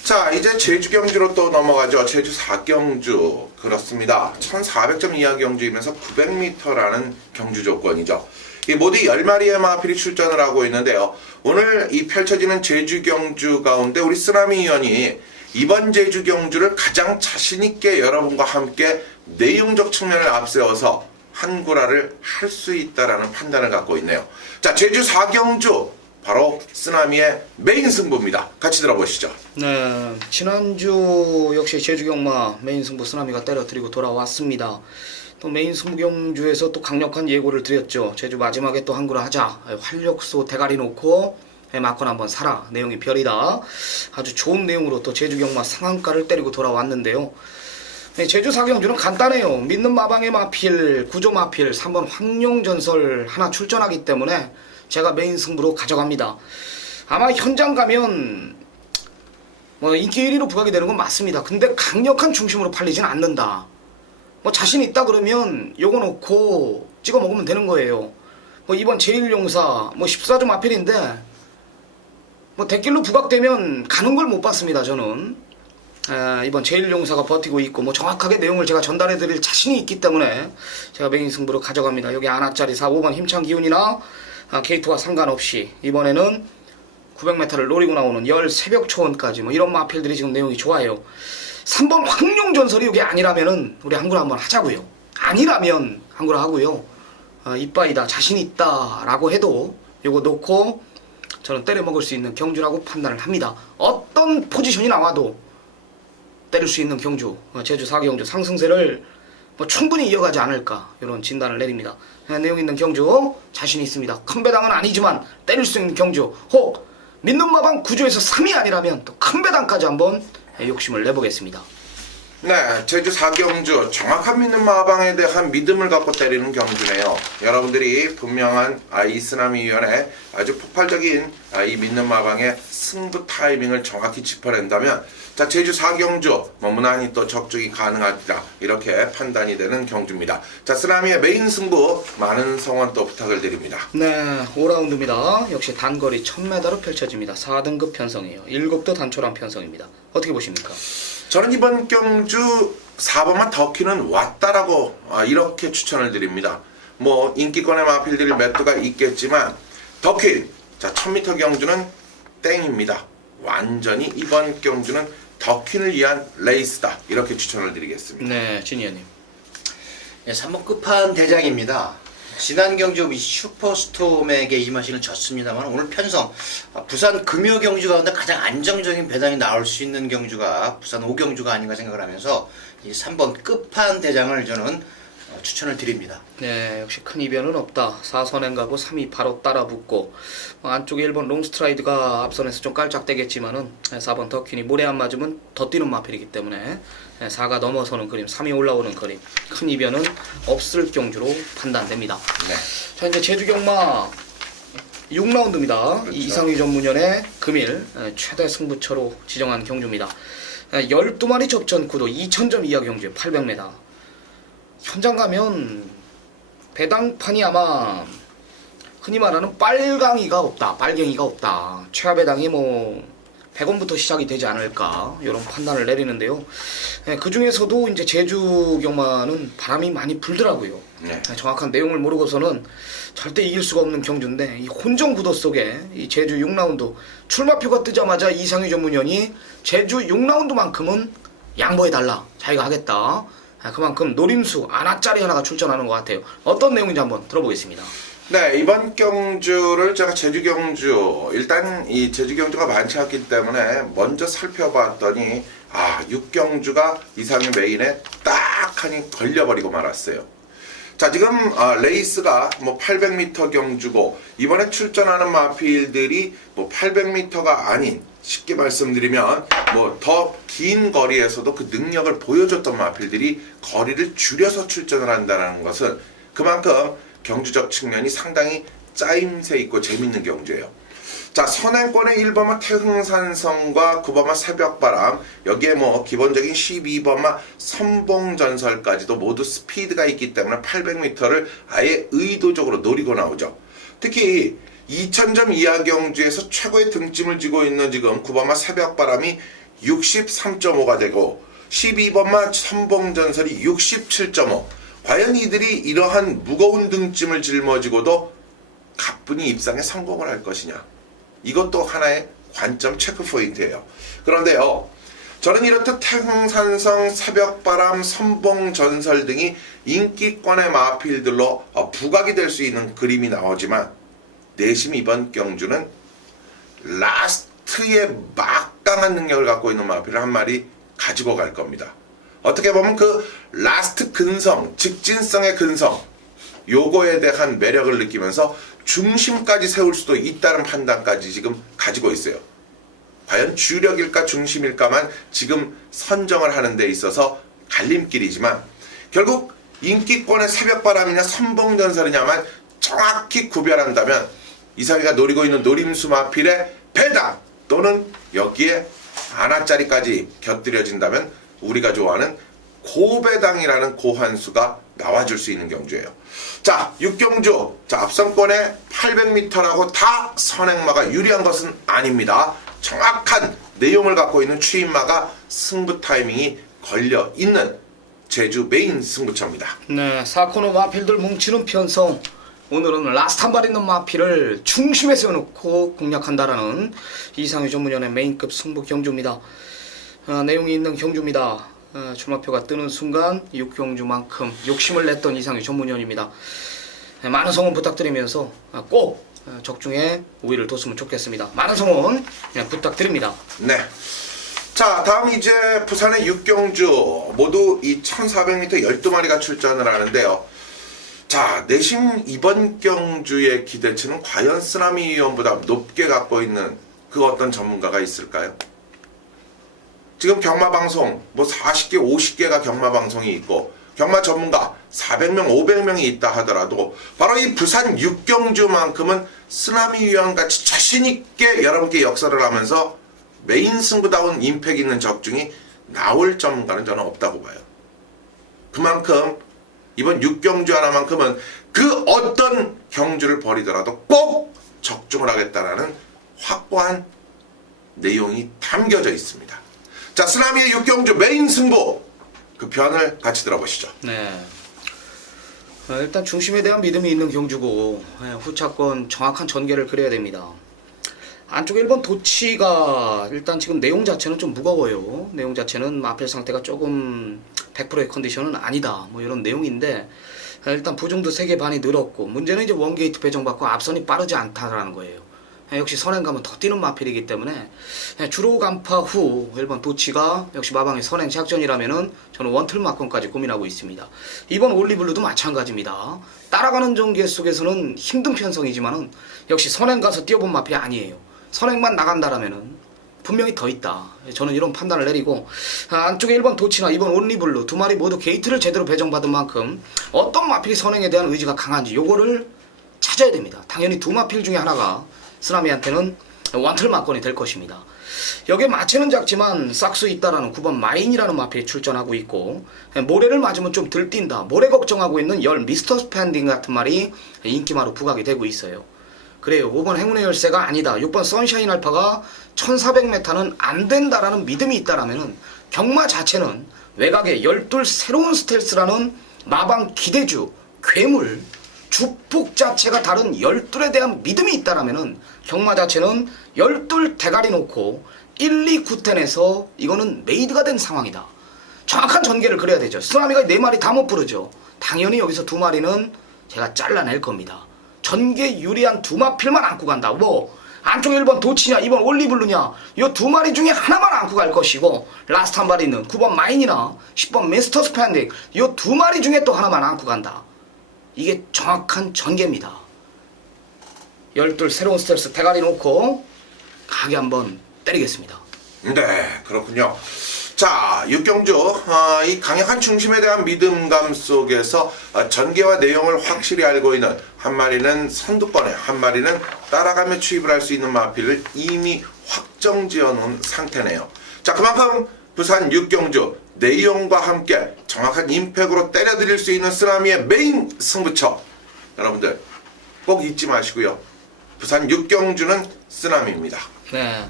자, 이제 제주 경주로 또 넘어가죠. 제주 4경주. 그렇습니다. 1400점 이하 경주이면서 900m라는 경주 조건이죠. 이 모두 10마리의 마필이 출전을 하고 있는데요. 오늘 이 펼쳐지는 제주 경주 가운데 우리 쓰나미 위원이 이번 제주 경주를 가장 자신있게 여러분과 함께 내용적 측면을 앞세워서 한구라를 할 수 있다라는 판단을 갖고 있네요. 자, 제주 4경주. 바로 쓰나미의 메인 승부입니다. 같이 들어보시죠. 네, 지난주 역시 제주 경마 메인 승부 쓰나미가 때려뜨리고 돌아왔습니다. 또 메인 승부 경주에서 또 강력한 예고를 드렸죠. 제주 마지막에 또 한구라 하자, 활력소 대가리 놓고 마콘 한번 사라, 내용이 별이다. 아주 좋은 내용으로 또 제주 경마 상한가를 때리고 돌아왔는데요. 네, 제주 4경주는 간단해요. 믿는 마방의 마필, 구조 마필 3번 황룡전설 하나 출전하기 때문에 제가 메인 승부로 가져갑니다. 아마 현장 가면 인기 1위로 부각이 되는 건 맞습니다. 근데 강력한 중심으로 팔리진 않는다. 자신 있다 그러면 요거 놓고 찍어 먹으면 되는 거예요. 이번 제1용사 14점 마필인데 대길로 부각되면 가는 걸 못 봤습니다. 저는 이번 제1용사가 버티고 있고 정확하게 내용을 제가 전달해 드릴 자신이 있기 때문에 제가 메인 승부로 가져갑니다. 여기 하나짜리 4, 5번 힘찬 기운이나 게이트와 상관없이 이번에는 900m를 노리고 나오는 열 새벽 초원까지 이런 마필들이 지금 내용이 좋아요. 3번 황룡전설이 이게 아니라면은 우리 한구라 한번 하자고요. 아니라면 한구라 하고요. 이빠이다, 자신 있다 라고 해도 요거 놓고 저는 때려 먹을 수 있는 경주라고 판단을 합니다. 어떤 포지션이 나와도 때릴 수 있는 경주, 제주 4경주 상승세를 충분히 이어가지 않을까, 이런 진단을 내립니다. 내용 있는 경주 자신 있습니다. 큰 배당은 아니지만 때릴 수 있는 경주, 혹 믿는 마방 구조에서 3이 아니라면 또 큰 배당까지 한번 욕심을 내보겠습니다. 네, 제주 4경주 정확한 믿는 마방에 대한 믿음을 갖고 때리는 경주네요. 여러분들이 분명한 이 쓰나미 위원회 아주 폭발적인 이 믿는 마방의 승부 타이밍을 정확히 짚어낸다면 자, 제주 4경주 무난히 또 적중이 가능하리라 이렇게 판단이 되는 경주입니다. 자, 쓰나미의 메인 승부 많은 성원 또 부탁을 드립니다. 네, 5라운드입니다. 역시 단거리 1000m로 펼쳐집니다. 4등급 편성이에요. 7도 단촐한 편성입니다. 어떻게 보십니까? 저는 이번 경주 4번만 더키는 왔다라고 이렇게 추천을 드립니다. 인기권의 마필들이 몇 두가 있겠지만 더키, 자, 1000m 경주는 땡입니다. 완전히 이번 경주는 덕킨을 위한 레이스다. 이렇게 추천을 드리겠습니다. 네, 진희님. 예, 3번 끝판 대장입니다. 지난 경주 슈퍼스톰에게 이 마시는 졌습니다만 오늘 편성 부산 금요 경주 가운데 가장 안정적인 배당이 나올 수 있는 경주가 부산 5경주가 아닌가 생각을 하면서 이 3번 끝판 대장을 저는 추천을 드립니다. 네, 역시 큰 이변은 없다. 4선행 가고 3위 바로 따라붙고 안쪽에 1번 롱스트라이드가 앞선에서 좀 깔짝대겠지만은 4번 더퀸이 모래 안 맞으면 더 뛰는 마필이기 때문에 4가 넘어서는 그림, 3이 올라오는 그림 큰 이변은 없을 경주로 판단됩니다. 네. 자, 이제 제주경마 6라운드입니다. 그렇죠. 이상희 전문연의 금일 최대 승부처로 지정한 경주입니다. 12마리 접전 구도 2000점 이하 경주 800m. 현장 가면 배당판이 아마 흔히 말하는 빨강이가 없다, 빨갱이가 없다. 최하 배당이 뭐 100원부터 시작이 되지 않을까 이런 판단을 내리는데요. 그 중에서도 이제 제주 경마는 바람이 많이 불더라고요. 네. 정확한 내용을 모르고서는 절대 이길 수가 없는 경주인데 이 혼종 구도 속에 이 제주 6라운드 출마표가 뜨자마자 이상희 전문위원이 제주 6라운드만큼은 양보해달라, 자기가 하겠다. 그만큼 노림수 아나짜리 하나가 출전하는 것 같아요. 어떤 내용인지 한번 들어보겠습니다. 네, 이번 경주를 제가 제주 경주, 일단 이 제주 경주가 많지 않기 때문에 먼저 살펴봤더니 6경주가 이상의 메인에 딱 하니 걸려버리고 말았어요. 자, 지금 레이스가 뭐 800m 경주고 이번에 출전하는 마필들이 뭐 800m가 아닌, 쉽게 말씀드리면 뭐 더 긴 거리에서도 그 능력을 보여줬던 마필들이 거리를 줄여서 출전을 한다는 것은 그만큼 경주적 측면이 상당히 짜임새 있고 재밌는 경주예요. 자, 선행권의 1번마 태흥산성과 9번마 새벽바람, 여기에 뭐 기본적인 12번마 선봉전설까지도 모두 스피드가 있기 때문에 800m를 아예 의도적으로 노리고 나오죠. 특히 2000점 이하 경주에서 최고의 등짐을 쥐고 있는 지금 9번마 새벽바람이 63.5가 되고 12번마 선봉전설이 67.5. 과연 이들이 이러한 무거운 등짐을 짊어지고도 가뿐히 입상에 성공을 할 것이냐. 이것도 하나의 관점 체크 포인트예요. 그런데요, 저는 이렇듯 태흥산성, 새벽바람, 선봉전설 등이 인기권의 마필들로 부각이 될 수 있는 그림이 나오지만 내심 이번 경주는 라스트의 막강한 능력을 갖고 있는 마필을 한 마리 가지고 갈 겁니다. 어떻게 보면 그 라스트 근성, 직진성의 근성, 요거에 대한 매력을 느끼면서 중심까지 세울 수도 있다는 판단까지 지금 가지고 있어요. 과연 주력일까 중심일까만 지금 선정을 하는 데 있어서 갈림길이지만 결국 인기권의 새벽바람이냐 선봉전설이냐만 정확히 구별한다면 이상희가 노리고 있는 노림수 마필의 배당 또는 여기에 아나짜리까지 곁들여진다면 우리가 좋아하는 고배당이라는 고환수가 나와줄 수 있는 경주예요. 자, 6경주. 자, 앞선권에 800m라고 다 선행마가 유리한 것은 아닙니다. 정확한 내용을 갖고 있는 추임마가 승부 타이밍이 걸려 있는 제주 메인 승부처입니다. 네, 4코너 마필들 뭉치는 편성. 오늘은 라스트 한 발 있는 마필을 중심에 세워놓고 공략한다라는 이상희 전문위원의 메인급 승부 경주입니다. 내용이 있는 경주입니다. 출마표가 뜨는 순간 6경주만큼 욕심을 냈던 이상희 전문위원입니다. 많은 성원 부탁드리면서 꼭 적중에 우위를 뒀으면 좋겠습니다. 많은 성원 부탁드립니다. 네. 자, 다음 이제 부산의 6경주 모두 이 1400m 12마리가 출전을 하는데요. 자, 내심 이번 경주의 기대치는 과연 쓰나미 위원보다 높게 갖고 있는 그 어떤 전문가가 있을까요? 지금 경마방송 뭐 40개, 50개가 경마방송이 있고 경마 전문가 400명, 500명이 있다 하더라도 바로 이 부산 6경주만큼은 쓰나미 위원같이 자신있게 여러분께 역설을 하면서 메인 승부다운 임팩 있는 적중이 나올 전문가는 저는 없다고 봐요. 그만큼 이번 6경주 하나만큼은 그 어떤 경주를 벌이더라도 꼭 적중을 하겠다라는 확고한 내용이 담겨져 있습니다. 자, 쓰나미의 6경주 메인 승부 그 변을 같이 들어보시죠. 네. 일단 중심에 대한 믿음이 있는 경주고 후차권 정확한 전개를 그려야 됩니다. 안쪽에 1번 도치가 일단 지금 내용 자체는 좀 무거워요. 내용 자체는 마필 상태가 조금 100%의 컨디션은 아니다. 뭐 이런 내용인데 일단 부중도 3개 반이 늘었고 문제는 이제 원게이트 배정받고 앞선이 빠르지 않다라는 거예요. 역시 선행 가면 더 뛰는 마필이기 때문에 주로 간파 후 1번 도치가 역시 마방의 선행 작전이라면은 저는 원틀 마건까지 고민하고 있습니다. 이번 올리블루도 마찬가지입니다. 따라가는 전개 속에서는 힘든 편성이지만은 역시 선행 가서 뛰어본 마필이 아니에요. 선행만 나간다라면은 분명히 더 있다. 저는 이런 판단을 내리고 안쪽에 1번 도치나 2번 온리블루 두 마리 모두 게이트를 제대로 배정받은 만큼 어떤 마필이 선행에 대한 의지가 강한지 요거를 찾아야 됩니다. 당연히 두 마필 중에 하나가 쓰나미한테는 원틀 마건이 될 것입니다. 여기에 마체는 작지만 싹수 있다라는 9번 마인이라는 마필이 출전하고 있고 모래를 맞으면 좀 들뛴다. 모래 걱정하고 있는 열 미스터 스펜딩 같은 말이 인기마로 부각이 되고 있어요. 그래요. 5번 행운의 열쇠가 아니다. 6번 선샤인 알파가 1400m는 안 된다라는 믿음이 있다라면은 경마 자체는 외곽에 12 새로운 스텔스라는 마방 기대주, 괴물, 주폭 자체가 다른 12에 대한 믿음이 있다라면은 경마 자체는 12 대가리 놓고 1, 2, 9텐에서 이거는 메이드가 된 상황이다. 정확한 전개를 그려야 되죠. 쓰나미가 4마리 다 못 부르죠. 당연히 여기서 2마리는 제가 잘라낼 겁니다. 전개 유리한 2마필만 안고 간다. 뭐 안쪽에 1번 도치냐 2번 올리블루냐 이 2마리 중에 하나만 안고 갈 것이고 라스트 한 마리 있는 9번 마인이나 10번 미스터 스펜딩 이 2마리 중에 또 하나만 안고 간다. 이게 정확한 전개입니다. 12 새로운 스텔스 대가리 놓고 가게 한번 때리겠습니다. 네, 그렇군요. 자, 육경주 이 강력한 중심에 대한 믿음감 속에서 전개와 내용을 확실히 알고 있는 한 마리는 선두권에 한 마리는 따라가며 추입을 할 수 있는 마필을 이미 확정지어 놓은 상태네요. 자, 그만큼 부산 육경주 내용과 함께 정확한 임팩으로 때려드릴 수 있는 쓰나미의 메인 승부처 여러분들 꼭 잊지 마시고요. 부산 육경주는 쓰나미입니다. 네.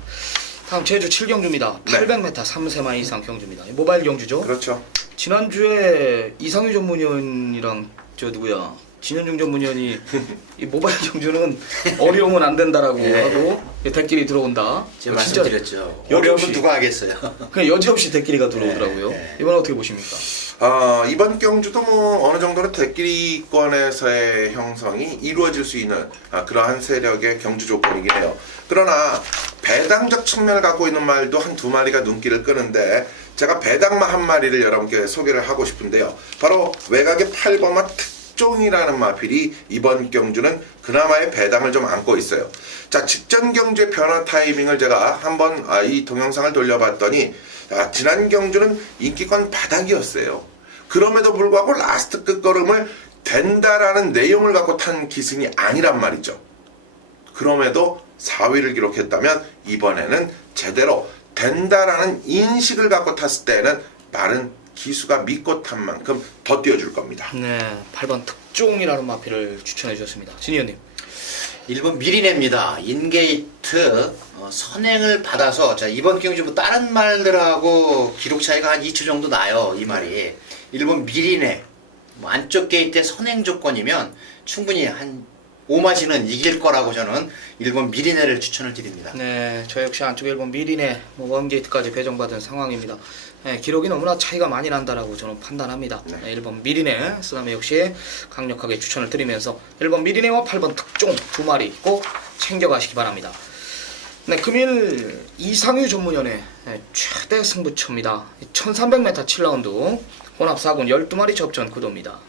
다음 제주 7경주입니다. 800m 3세마이 이상 경주입니다. 모바일 경주죠. 그렇죠. 지난주에 이상유 전문위원이랑 저 누구야 진현중 전문위원이 이 모바일 경주는 어려우면 안 된다라고 네. 하고 댓글이 들어온다. 제가 진짜 말씀드렸죠. 여지없이 어려우면 누가 하겠어요. 그냥 여지없이 댓글이가 들어오더라고요. 네. 이번 어떻게 보십니까? 이번 경주도 뭐 어느 정도는 대끼리권에서의 형성이 이루어질 수 있는 그러한 세력의 경주 조건이긴 해요. 그러나 배당적 측면을 갖고 있는 말도 한 2마리가 눈길을 끄는데 제가 배당마 한 마리를 여러분께 소개를 하고 싶은데요. 바로 외곽의 8번마 특종이라는 마필이 이번 경주는 그나마의 배당을 좀 안고 있어요. 자, 직전 경주의 변화 타이밍을 제가 한번 이 동영상을 돌려봤더니 지난 경주는 인기권 바닥이었어요. 그럼에도 불구하고 라스트 끝걸음을 된다라는 내용을 갖고 탄 기승이 아니란 말이죠. 그럼에도 4위를 기록했다면 이번에는 제대로 된다라는 인식을 갖고 탔을 때는 빠른 기수가 믿고 탄 만큼 더 뛰어줄 겁니다. 네, 8번 특종이라는 마필을 추천해 주셨습니다. 진희원님. 1번 미리네입니다. 인게이트 선행을 받아서 자 이번 경주 뭐 다른 말들하고 기록 차이가 한 2초 정도 나요. 이 말이 1번 미리네 뭐 안쪽 게이트의 선행 조건이면 충분히 한 5마시는 이길 거라고 저는 1번 미리네를 추천을 드립니다. 네, 저 역시 안쪽 1번 미리네 뭐 원게이트까지 배정받은 상황입니다. 네, 기록이 너무나 차이가 많이 난다라고 저는 판단합니다. 네, 1번 미리네 쓰나미 역시 강력하게 추천을 드리면서 1번 미리네와 8번 특종 2마리 꼭 챙겨가시기 바랍니다. 네, 금일 이상유 전문위원회 최대 승부처입니다. 1300m 7라운드 혼합 4군 12마리 접전 구도입니다.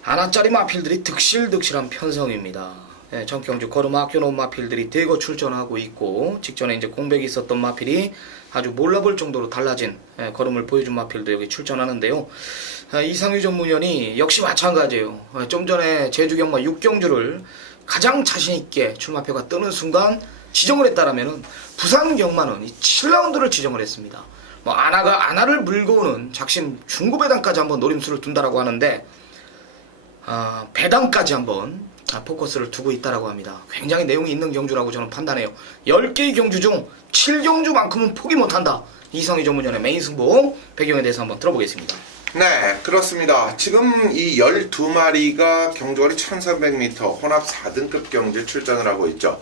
하나짜리 마필들이 득실득실한 편성입니다. 네, 전경주 걸음 아껴놓은 마필들이 대거 출전하고 있고 직전에 이제 공백이 있었던 마필이 아주 몰라볼 정도로 달라진 걸음을 보여준 마필도 여기 출전하는데요. 이상유 전문위원이 역시 마찬가지예요. 좀 전에 제주경마 6경주를 가장 자신있게 출마표가 뜨는 순간 지정을 했다라면은 부산 경마는 이 7라운드를 지정을 했습니다. 뭐 아나를 물고 오는 작심 중고배당까지 한번 노림수를 둔다라고 하는데 배당까지 한번 포커스를 두고 있다라고 합니다. 굉장히 내용이 있는 경주라고 저는 판단해요. 10개의 경주 중 7경주만큼은 포기 못한다. 이상희 전문위원의 메인 승부 배경에 대해서 한번 들어보겠습니다. 네, 그렇습니다. 지금 이 12마리가 경주거리 1300m 혼합 4등급 경주에 출전을 하고 있죠.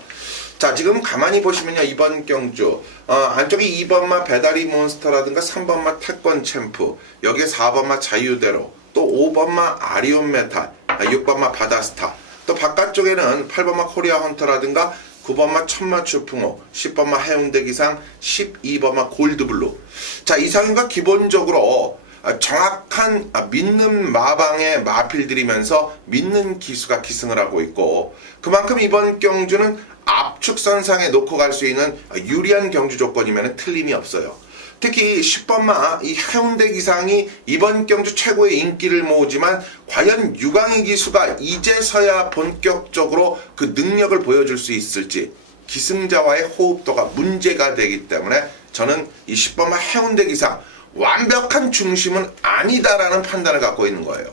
자, 지금 가만히 보시면요. 이번 경주 안쪽에 2번마 배다리 몬스터라든가 3번마 태권 챔프, 여기에 4번마 자유대로, 또 5번마 아리온 메탈, 6번마 바다스타, 또 바깥쪽에는 8번마 코리아 헌터라든가 9번마 천마 추풍호, 10번마 해운대 기상, 12번마 골드블루. 자, 이상인과 기본적으로 정확한 믿는 마방의 마필들이면서 믿는 기수가 기승을 하고 있고, 그만큼 이번 경주는 압축선상에 놓고 갈 수 있는 유리한 경주 조건이면 틀림이 없어요. 특히 10번마 이 해운대 기상이 이번 경주 최고의 인기를 모으지만 과연 유광희 기수가 이제서야 본격적으로 그 능력을 보여줄 수 있을지 기승자와의 호흡도가 문제가 되기 때문에 저는 이 10번마 해운대 기상 완벽한 중심은 아니다라는 판단을 갖고 있는 거예요.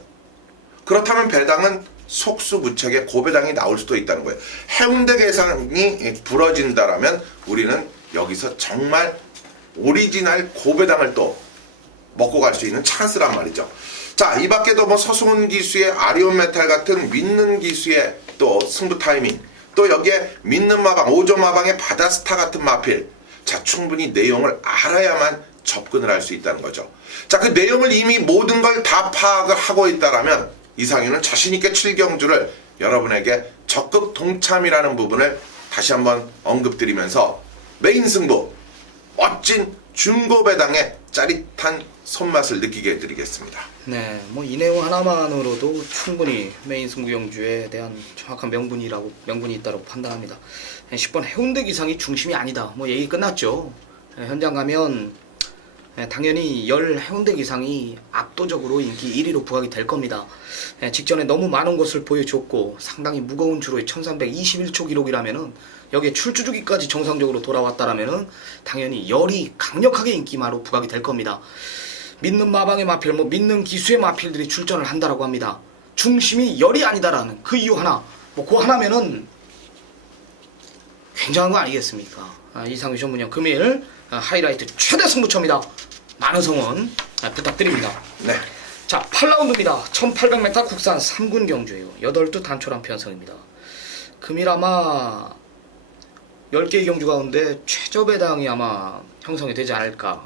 그렇다면 배당은 속수무책의 고배당이 나올 수도 있다는 거예요. 해운대 계산이 부러진다라면 우리는 여기서 정말 오리지널 고배당을 또 먹고 갈 수 있는 찬스란 말이죠. 자, 이 밖에도 뭐 서승훈 기수의 아리온 메탈 같은 믿는 기수의 또 승부 타이밍, 또 여기에 믿는 마방, 5조 마방의 바다스타 같은 마필. 자, 충분히 내용을 알아야만 접근을 할 수 있다는 거죠. 자, 그 내용을 이미 모든 걸 다 파악을 하고 있다라면 이상윤은 자신있게 7경주를 여러분에게 적극 동참이라는 부분을 다시 한번 언급드리면서 메인 승부, 멋진 중고배당의 짜릿한 손맛을 느끼게 해드리겠습니다. 네, 뭐 이 내용 하나만으로도 충분히 메인 승부 경주에 대한 정확한 명분이 있다고 판단합니다. 10번 해운대 기상이 중심이 아니다. 뭐 얘기 끝났죠. 현장 가면 당연히 해운대 기상이 압도적으로 인기 1위로 부각이 될 겁니다. 직전에 너무 많은 것을 보여줬고 상당히 무거운 주로의 1321초 기록이라면은 여기에 출주주기까지 정상적으로 돌아왔다라면은 당연히 열이 강력하게 인기마로 부각이 될 겁니다. 믿는 마방의 마필, 믿는 기수의 마필들이 출전을 한다라고 합니다. 중심이 열이 아니다라는 그 이유 하나, 그 하나면은 굉장한 거 아니겠습니까? 이상규 전문형 금일 하이라이트 최대 승부처입니다. 많은 성원 부탁드립니다. 네. 자, 8라운드입니다. 1800m 국산 3군 경주예요. 8두 단촐한 편성입니다. 금일 아마 10개의 경주 가운데 최저 배당이 아마 형성이 되지 않을까.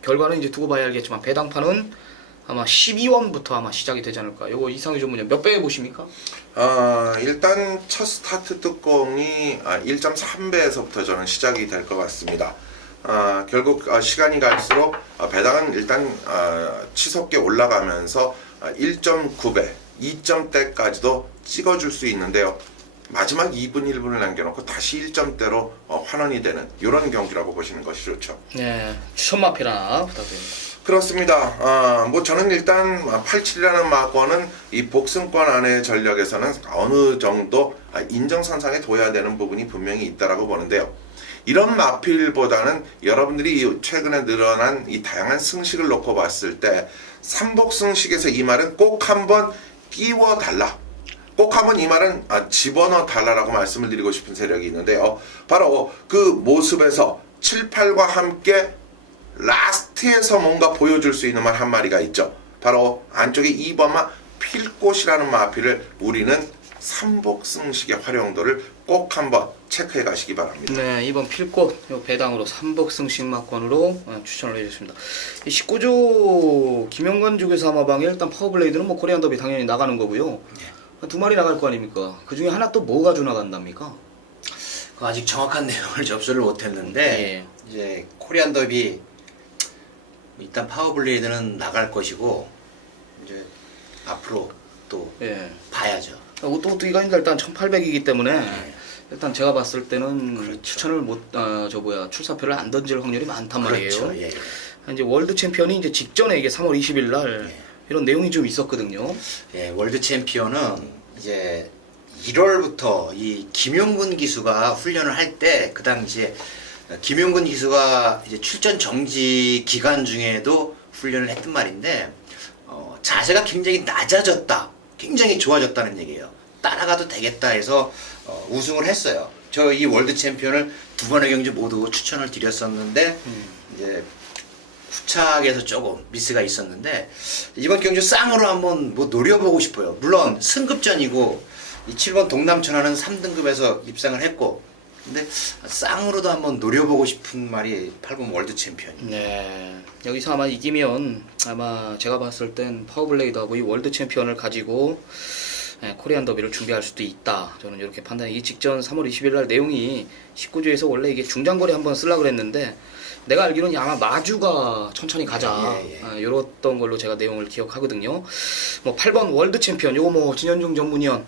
결과는 이제 두고 봐야 알겠지만 배당판은 아마 12원부터 아마 시작이 되지 않을까. 요거 이상규 전문형 몇 배 보십니까? 일단 첫 스타트 뚜껑이 1.3배에서부터 저는 시작이 될 것 같습니다. 결국 시간이 갈수록 배당은 일단 치솟게 올라가면서 1.9배, 2점대까지도 찍어줄 수 있는데요. 마지막 2분, 1분을 남겨놓고 다시 1점대로 환원이 되는 이런 경기라고 보시는 것이 좋죠. 네, 추천마필 하나 부탁드립니다. 그렇습니다. 뭐 저는 일단 87이라는 마건은 이 복승권 안의 전력에서는 어느 정도 인정선상에 둬야 되는 부분이 분명히 있다라고 보는데요. 이런 마필보다는 여러분들이 최근에 늘어난 이 다양한 승식을 놓고 봤을 때 삼복승식에서 이 말은 꼭 한번 끼워달라, 꼭 한번 이 말은 집어넣어 달라라고 말씀을 드리고 싶은 세력이 있는데요. 바로 그 모습에서 7, 8과 함께 라스트에서 뭔가 보여줄 수 있는 말 한 마리가 있죠. 바로 안쪽에 2번마 필꽃이라는 마필을 우리는 삼복승식의 활용도를 꼭 한번 체크해 가시기 바랍니다. 네, 이번 필꽃 배당으로 3복승식 막권으로 추천을 해주셨습니다. 19조 김영관 주교사 마방에 일단 파워블레이드는 뭐 코리안 더비 당연히 나가는 거고요. 두 마리 나갈 거 아닙니까? 그 중에 하나 또 뭐 가지고 나간답니까? 아직 정확한 내용을 접수를 못했는데 이제 코리안 더비 일단 파워블레이드는 나갈 것이고 이제 앞으로 또 봐야죠. 오뚜기가 일단 1800이기 때문에 일단 제가 봤을 때는 그렇죠. 추천을 출사표를 안 던질 확률이 많단 말이에요. 그렇죠. 예. 이제 월드 챔피언이 이제 직전에 이게 3월 20일 날 이런 내용이 좀 있었거든요. 예, 월드 챔피언은 이제 1월부터 이 김용근 기수가 훈련을 할 때 그 당시에 김용근 기수가 이제 출전 정지 기간 중에도 훈련을 했단 말인데 자세가 굉장히 낮아졌다, 굉장히 좋아졌다는 얘기예요. 따라가도 되겠다 해서 우승을 했어요. 저 이 월드 챔피언을 두 번의 경주 모두 추천을 드렸었는데 이제 후착에서 조금 미스가 있었는데 이번 경주 쌍으로 한번 뭐 노려보고 싶어요. 물론 승급전이고 이 7번 동남천하는 3등급에서 입상을 했고 근데 쌍으로도 한번 노려보고 싶은 말이 8번 월드 챔피언. 네. 여기서 아마 이기면 아마 제가 봤을 땐 파워블레이드하고 이 월드 챔피언을 가지고 코리안 더비를 준비할 수도 있다. 저는 이렇게 판단해. 이 직전 3월 20일 날 내용이 19주에서 원래 이게 중장거리 한번 쓰려고 그랬는데 내가 알기로는 아마 마주가 천천히 가자. 이랬던 걸로 제가 내용을 기억하거든요. 뭐 8번 월드 챔피언 요거 뭐 진현중 전문위원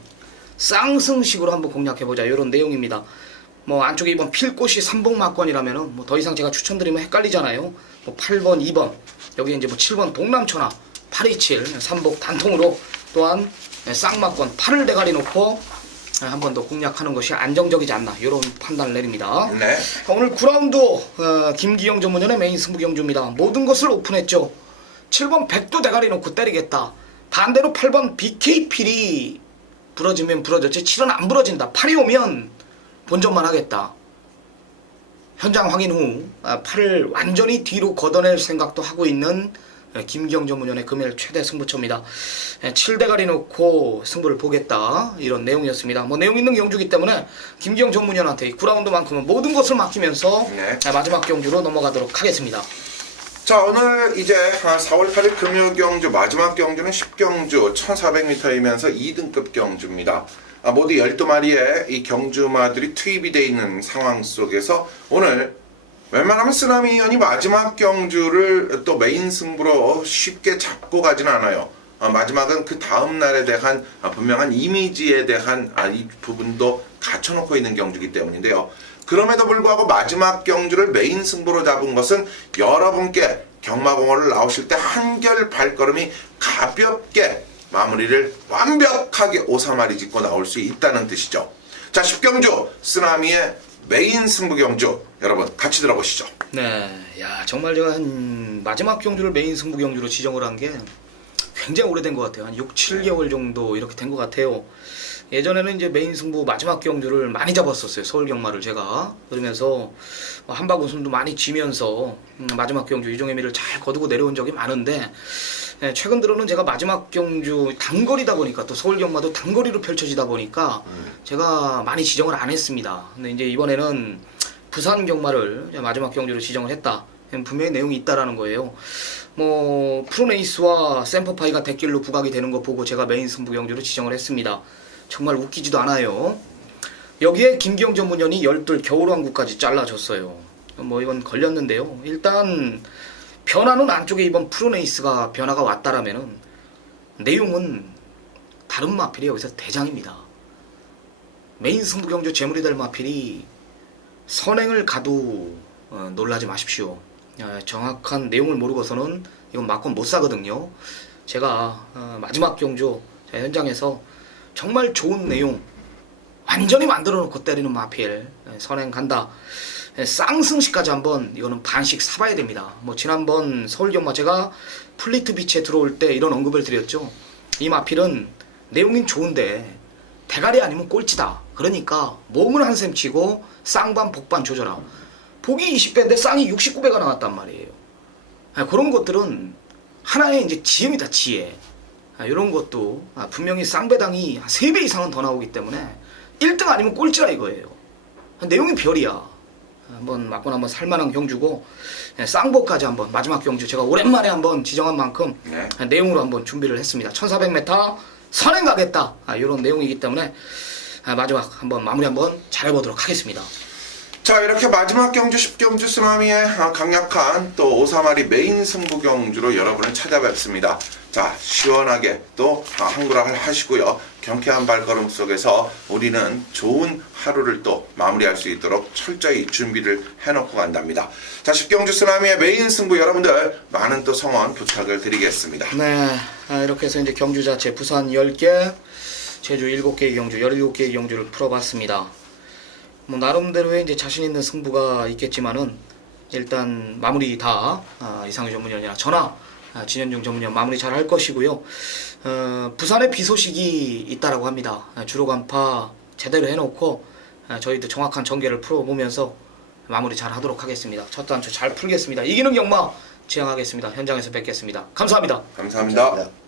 쌍승식으로 한번 공략해보자. 이런 내용입니다. 뭐 안쪽에 이번 필꽃이 3복 막권이라면은 뭐 더 이상 제가 추천드리면 헷갈리잖아요. 뭐 8번, 2번 여기 이제 뭐 7번 동남천하 827 3복 단통으로 또한 쌍막권 8을 대가리 놓고 한 번 더 공략하는 것이 안정적이지 않나 이런 판단을 내립니다. 네. 오늘 9라운드 김기영 전문연의 메인 승부 경주입니다. 모든 것을 오픈했죠. 7번 백도 대가리 놓고 때리겠다. 반대로 8번 BK필이 부러지면 부러졌지 7은 안 부러진다. 8이 오면 본전만 하겠다. 현장 확인 후 8을 완전히 뒤로 걷어낼 생각도 하고 있는 김기영 전문연의 금일 최대 승부처입니다. 7대가리 놓고 승부를 보겠다 이런 내용이었습니다. 뭐 내용 있는 경주기 때문에 김기영 전문연한테 9라운드만큼은 모든 것을 맡기면서 마지막 경주로 넘어가도록 하겠습니다. 자, 오늘 이제 4월 8일 금요 경주 마지막 경주는 10경주 1400m이면서 2등급 경주입니다. 모두 12마리의 이 경주마들이 투입이 되어 있는 상황 속에서 오늘 웬만하면 쓰나미 의원이 마지막 경주를 또 메인 승부로 쉽게 잡고 가지는 않아요. 마지막은 그 다음 날에 대한 분명한 이미지에 대한 이 부분도 갖춰놓고 있는 경주이기 때문인데요. 그럼에도 불구하고 마지막 경주를 메인 승부로 잡은 것은 여러분께 경마공원을 나오실 때 한결 발걸음이 가볍게 마무리를 완벽하게 오사마리 짓고 나올 수 있다는 뜻이죠. 자, 10경주 쓰나미의 메인 승부 경주 여러분 같이 들어보시죠. 네, 야 정말 제가 한 마지막 경주를 메인 승부 경주로 지정을 한 게 굉장히 오래된 것 같아요. 한 6, 7개월 정도 이렇게 된 것 같아요. 예전에는 이제 메인 승부 마지막 경주를 많이 잡았었어요. 서울 경마를 제가. 그러면서 한박 우승도 많이 지면서 마지막 경주 이종의미를 잘 거두고 내려온 적이 많은데 최근 들어는 제가 마지막 경주 단거리다 보니까 또 서울 경마도 단거리로 펼쳐지다 보니까 제가 많이 지정을 안 했습니다. 근데 이제 이번에는 부산 경마를 마지막 경주로 지정을 했다. 분명히 내용이 있다라는 거예요. 뭐 프로네이스와 샘퍼파이가 대길로 부각이 되는 거 보고 제가 메인 승부 경주로 지정을 했습니다. 정말 웃기지도 않아요. 여기에 김기영 전문연이 12 겨울왕국까지 잘라줬어요. 뭐 이건 걸렸는데요. 일단 변화는 안쪽에 이번 프로네이스가 변화가 왔다라면은 내용은 다른 마필이 여기서 대장입니다. 메인 승부 경주 제물이 될 마필이 선행을 가도 놀라지 마십시오. 정확한 내용을 모르고서는 이건 막권 못 사거든요. 제가 마지막 경주 현장에서 정말 좋은 내용 완전히 만들어 놓고 때리는 마필 선행 간다. 쌍승식까지 한번 이거는 반씩 사봐야 됩니다. 뭐 지난번 서울경마 제가 플리트 비치에 들어올 때 이런 언급을 드렸죠. 이 마필은 내용이 좋은데 대가리 아니면 꼴찌다. 그러니까 몸을 한 셈 치고 쌍반 복반 조져라. 복이 20배인데 쌍이 69배가 나왔단 말이에요. 그런 것들은 하나의 이제 지혜입니다. 지혜. 이런 것도 분명히 쌍배당이 3배 이상은 더 나오기 때문에 1등 아니면 꼴찌라 이거예요. 내용이 별이야. 한번 막건 한번 살만한 경주고 쌍복까지 한번 마지막 경주 제가 오랜만에 한번 지정한 만큼 내용으로 한번 준비를 했습니다. 1400m 선행 가겠다. 이런 내용이기 때문에 마지막 한번 마무리 한번 잘해보도록 하겠습니다. 자, 이렇게 마지막 경주 10경주 쓰나미의 강력한 또 오사마리 메인 승부 경주로 여러분을 찾아뵙습니다. 자, 시원하게 또 한구락을 하시고요. 경쾌한 발걸음 속에서 우리는 좋은 하루를 또 마무리할 수 있도록 철저히 준비를 해놓고 간답니다. 자, 10경주 쓰나미의 메인 승부 여러분들 많은 또 성원 부탁을 드리겠습니다. 네, 이렇게 해서 이제 경주 자체 부산 10개, 제주 7개의 경주, 17개의 경주를 풀어봤습니다. 뭐 나름대로의 이제 자신 있는 승부가 있겠지만은 일단 마무리 다 이상규 전문위원이나 전화 진현중 전문위원 마무리 잘 할 것이고요. 부산에 비 소식이 있다라고 합니다. 주로 간파 제대로 해놓고 저희도 정확한 전개를 풀어보면서 마무리 잘 하도록 하겠습니다. 첫 단추 잘 풀겠습니다. 이기는 경마 지향하겠습니다. 현장에서 뵙겠습니다. 감사합니다. 감사합니다.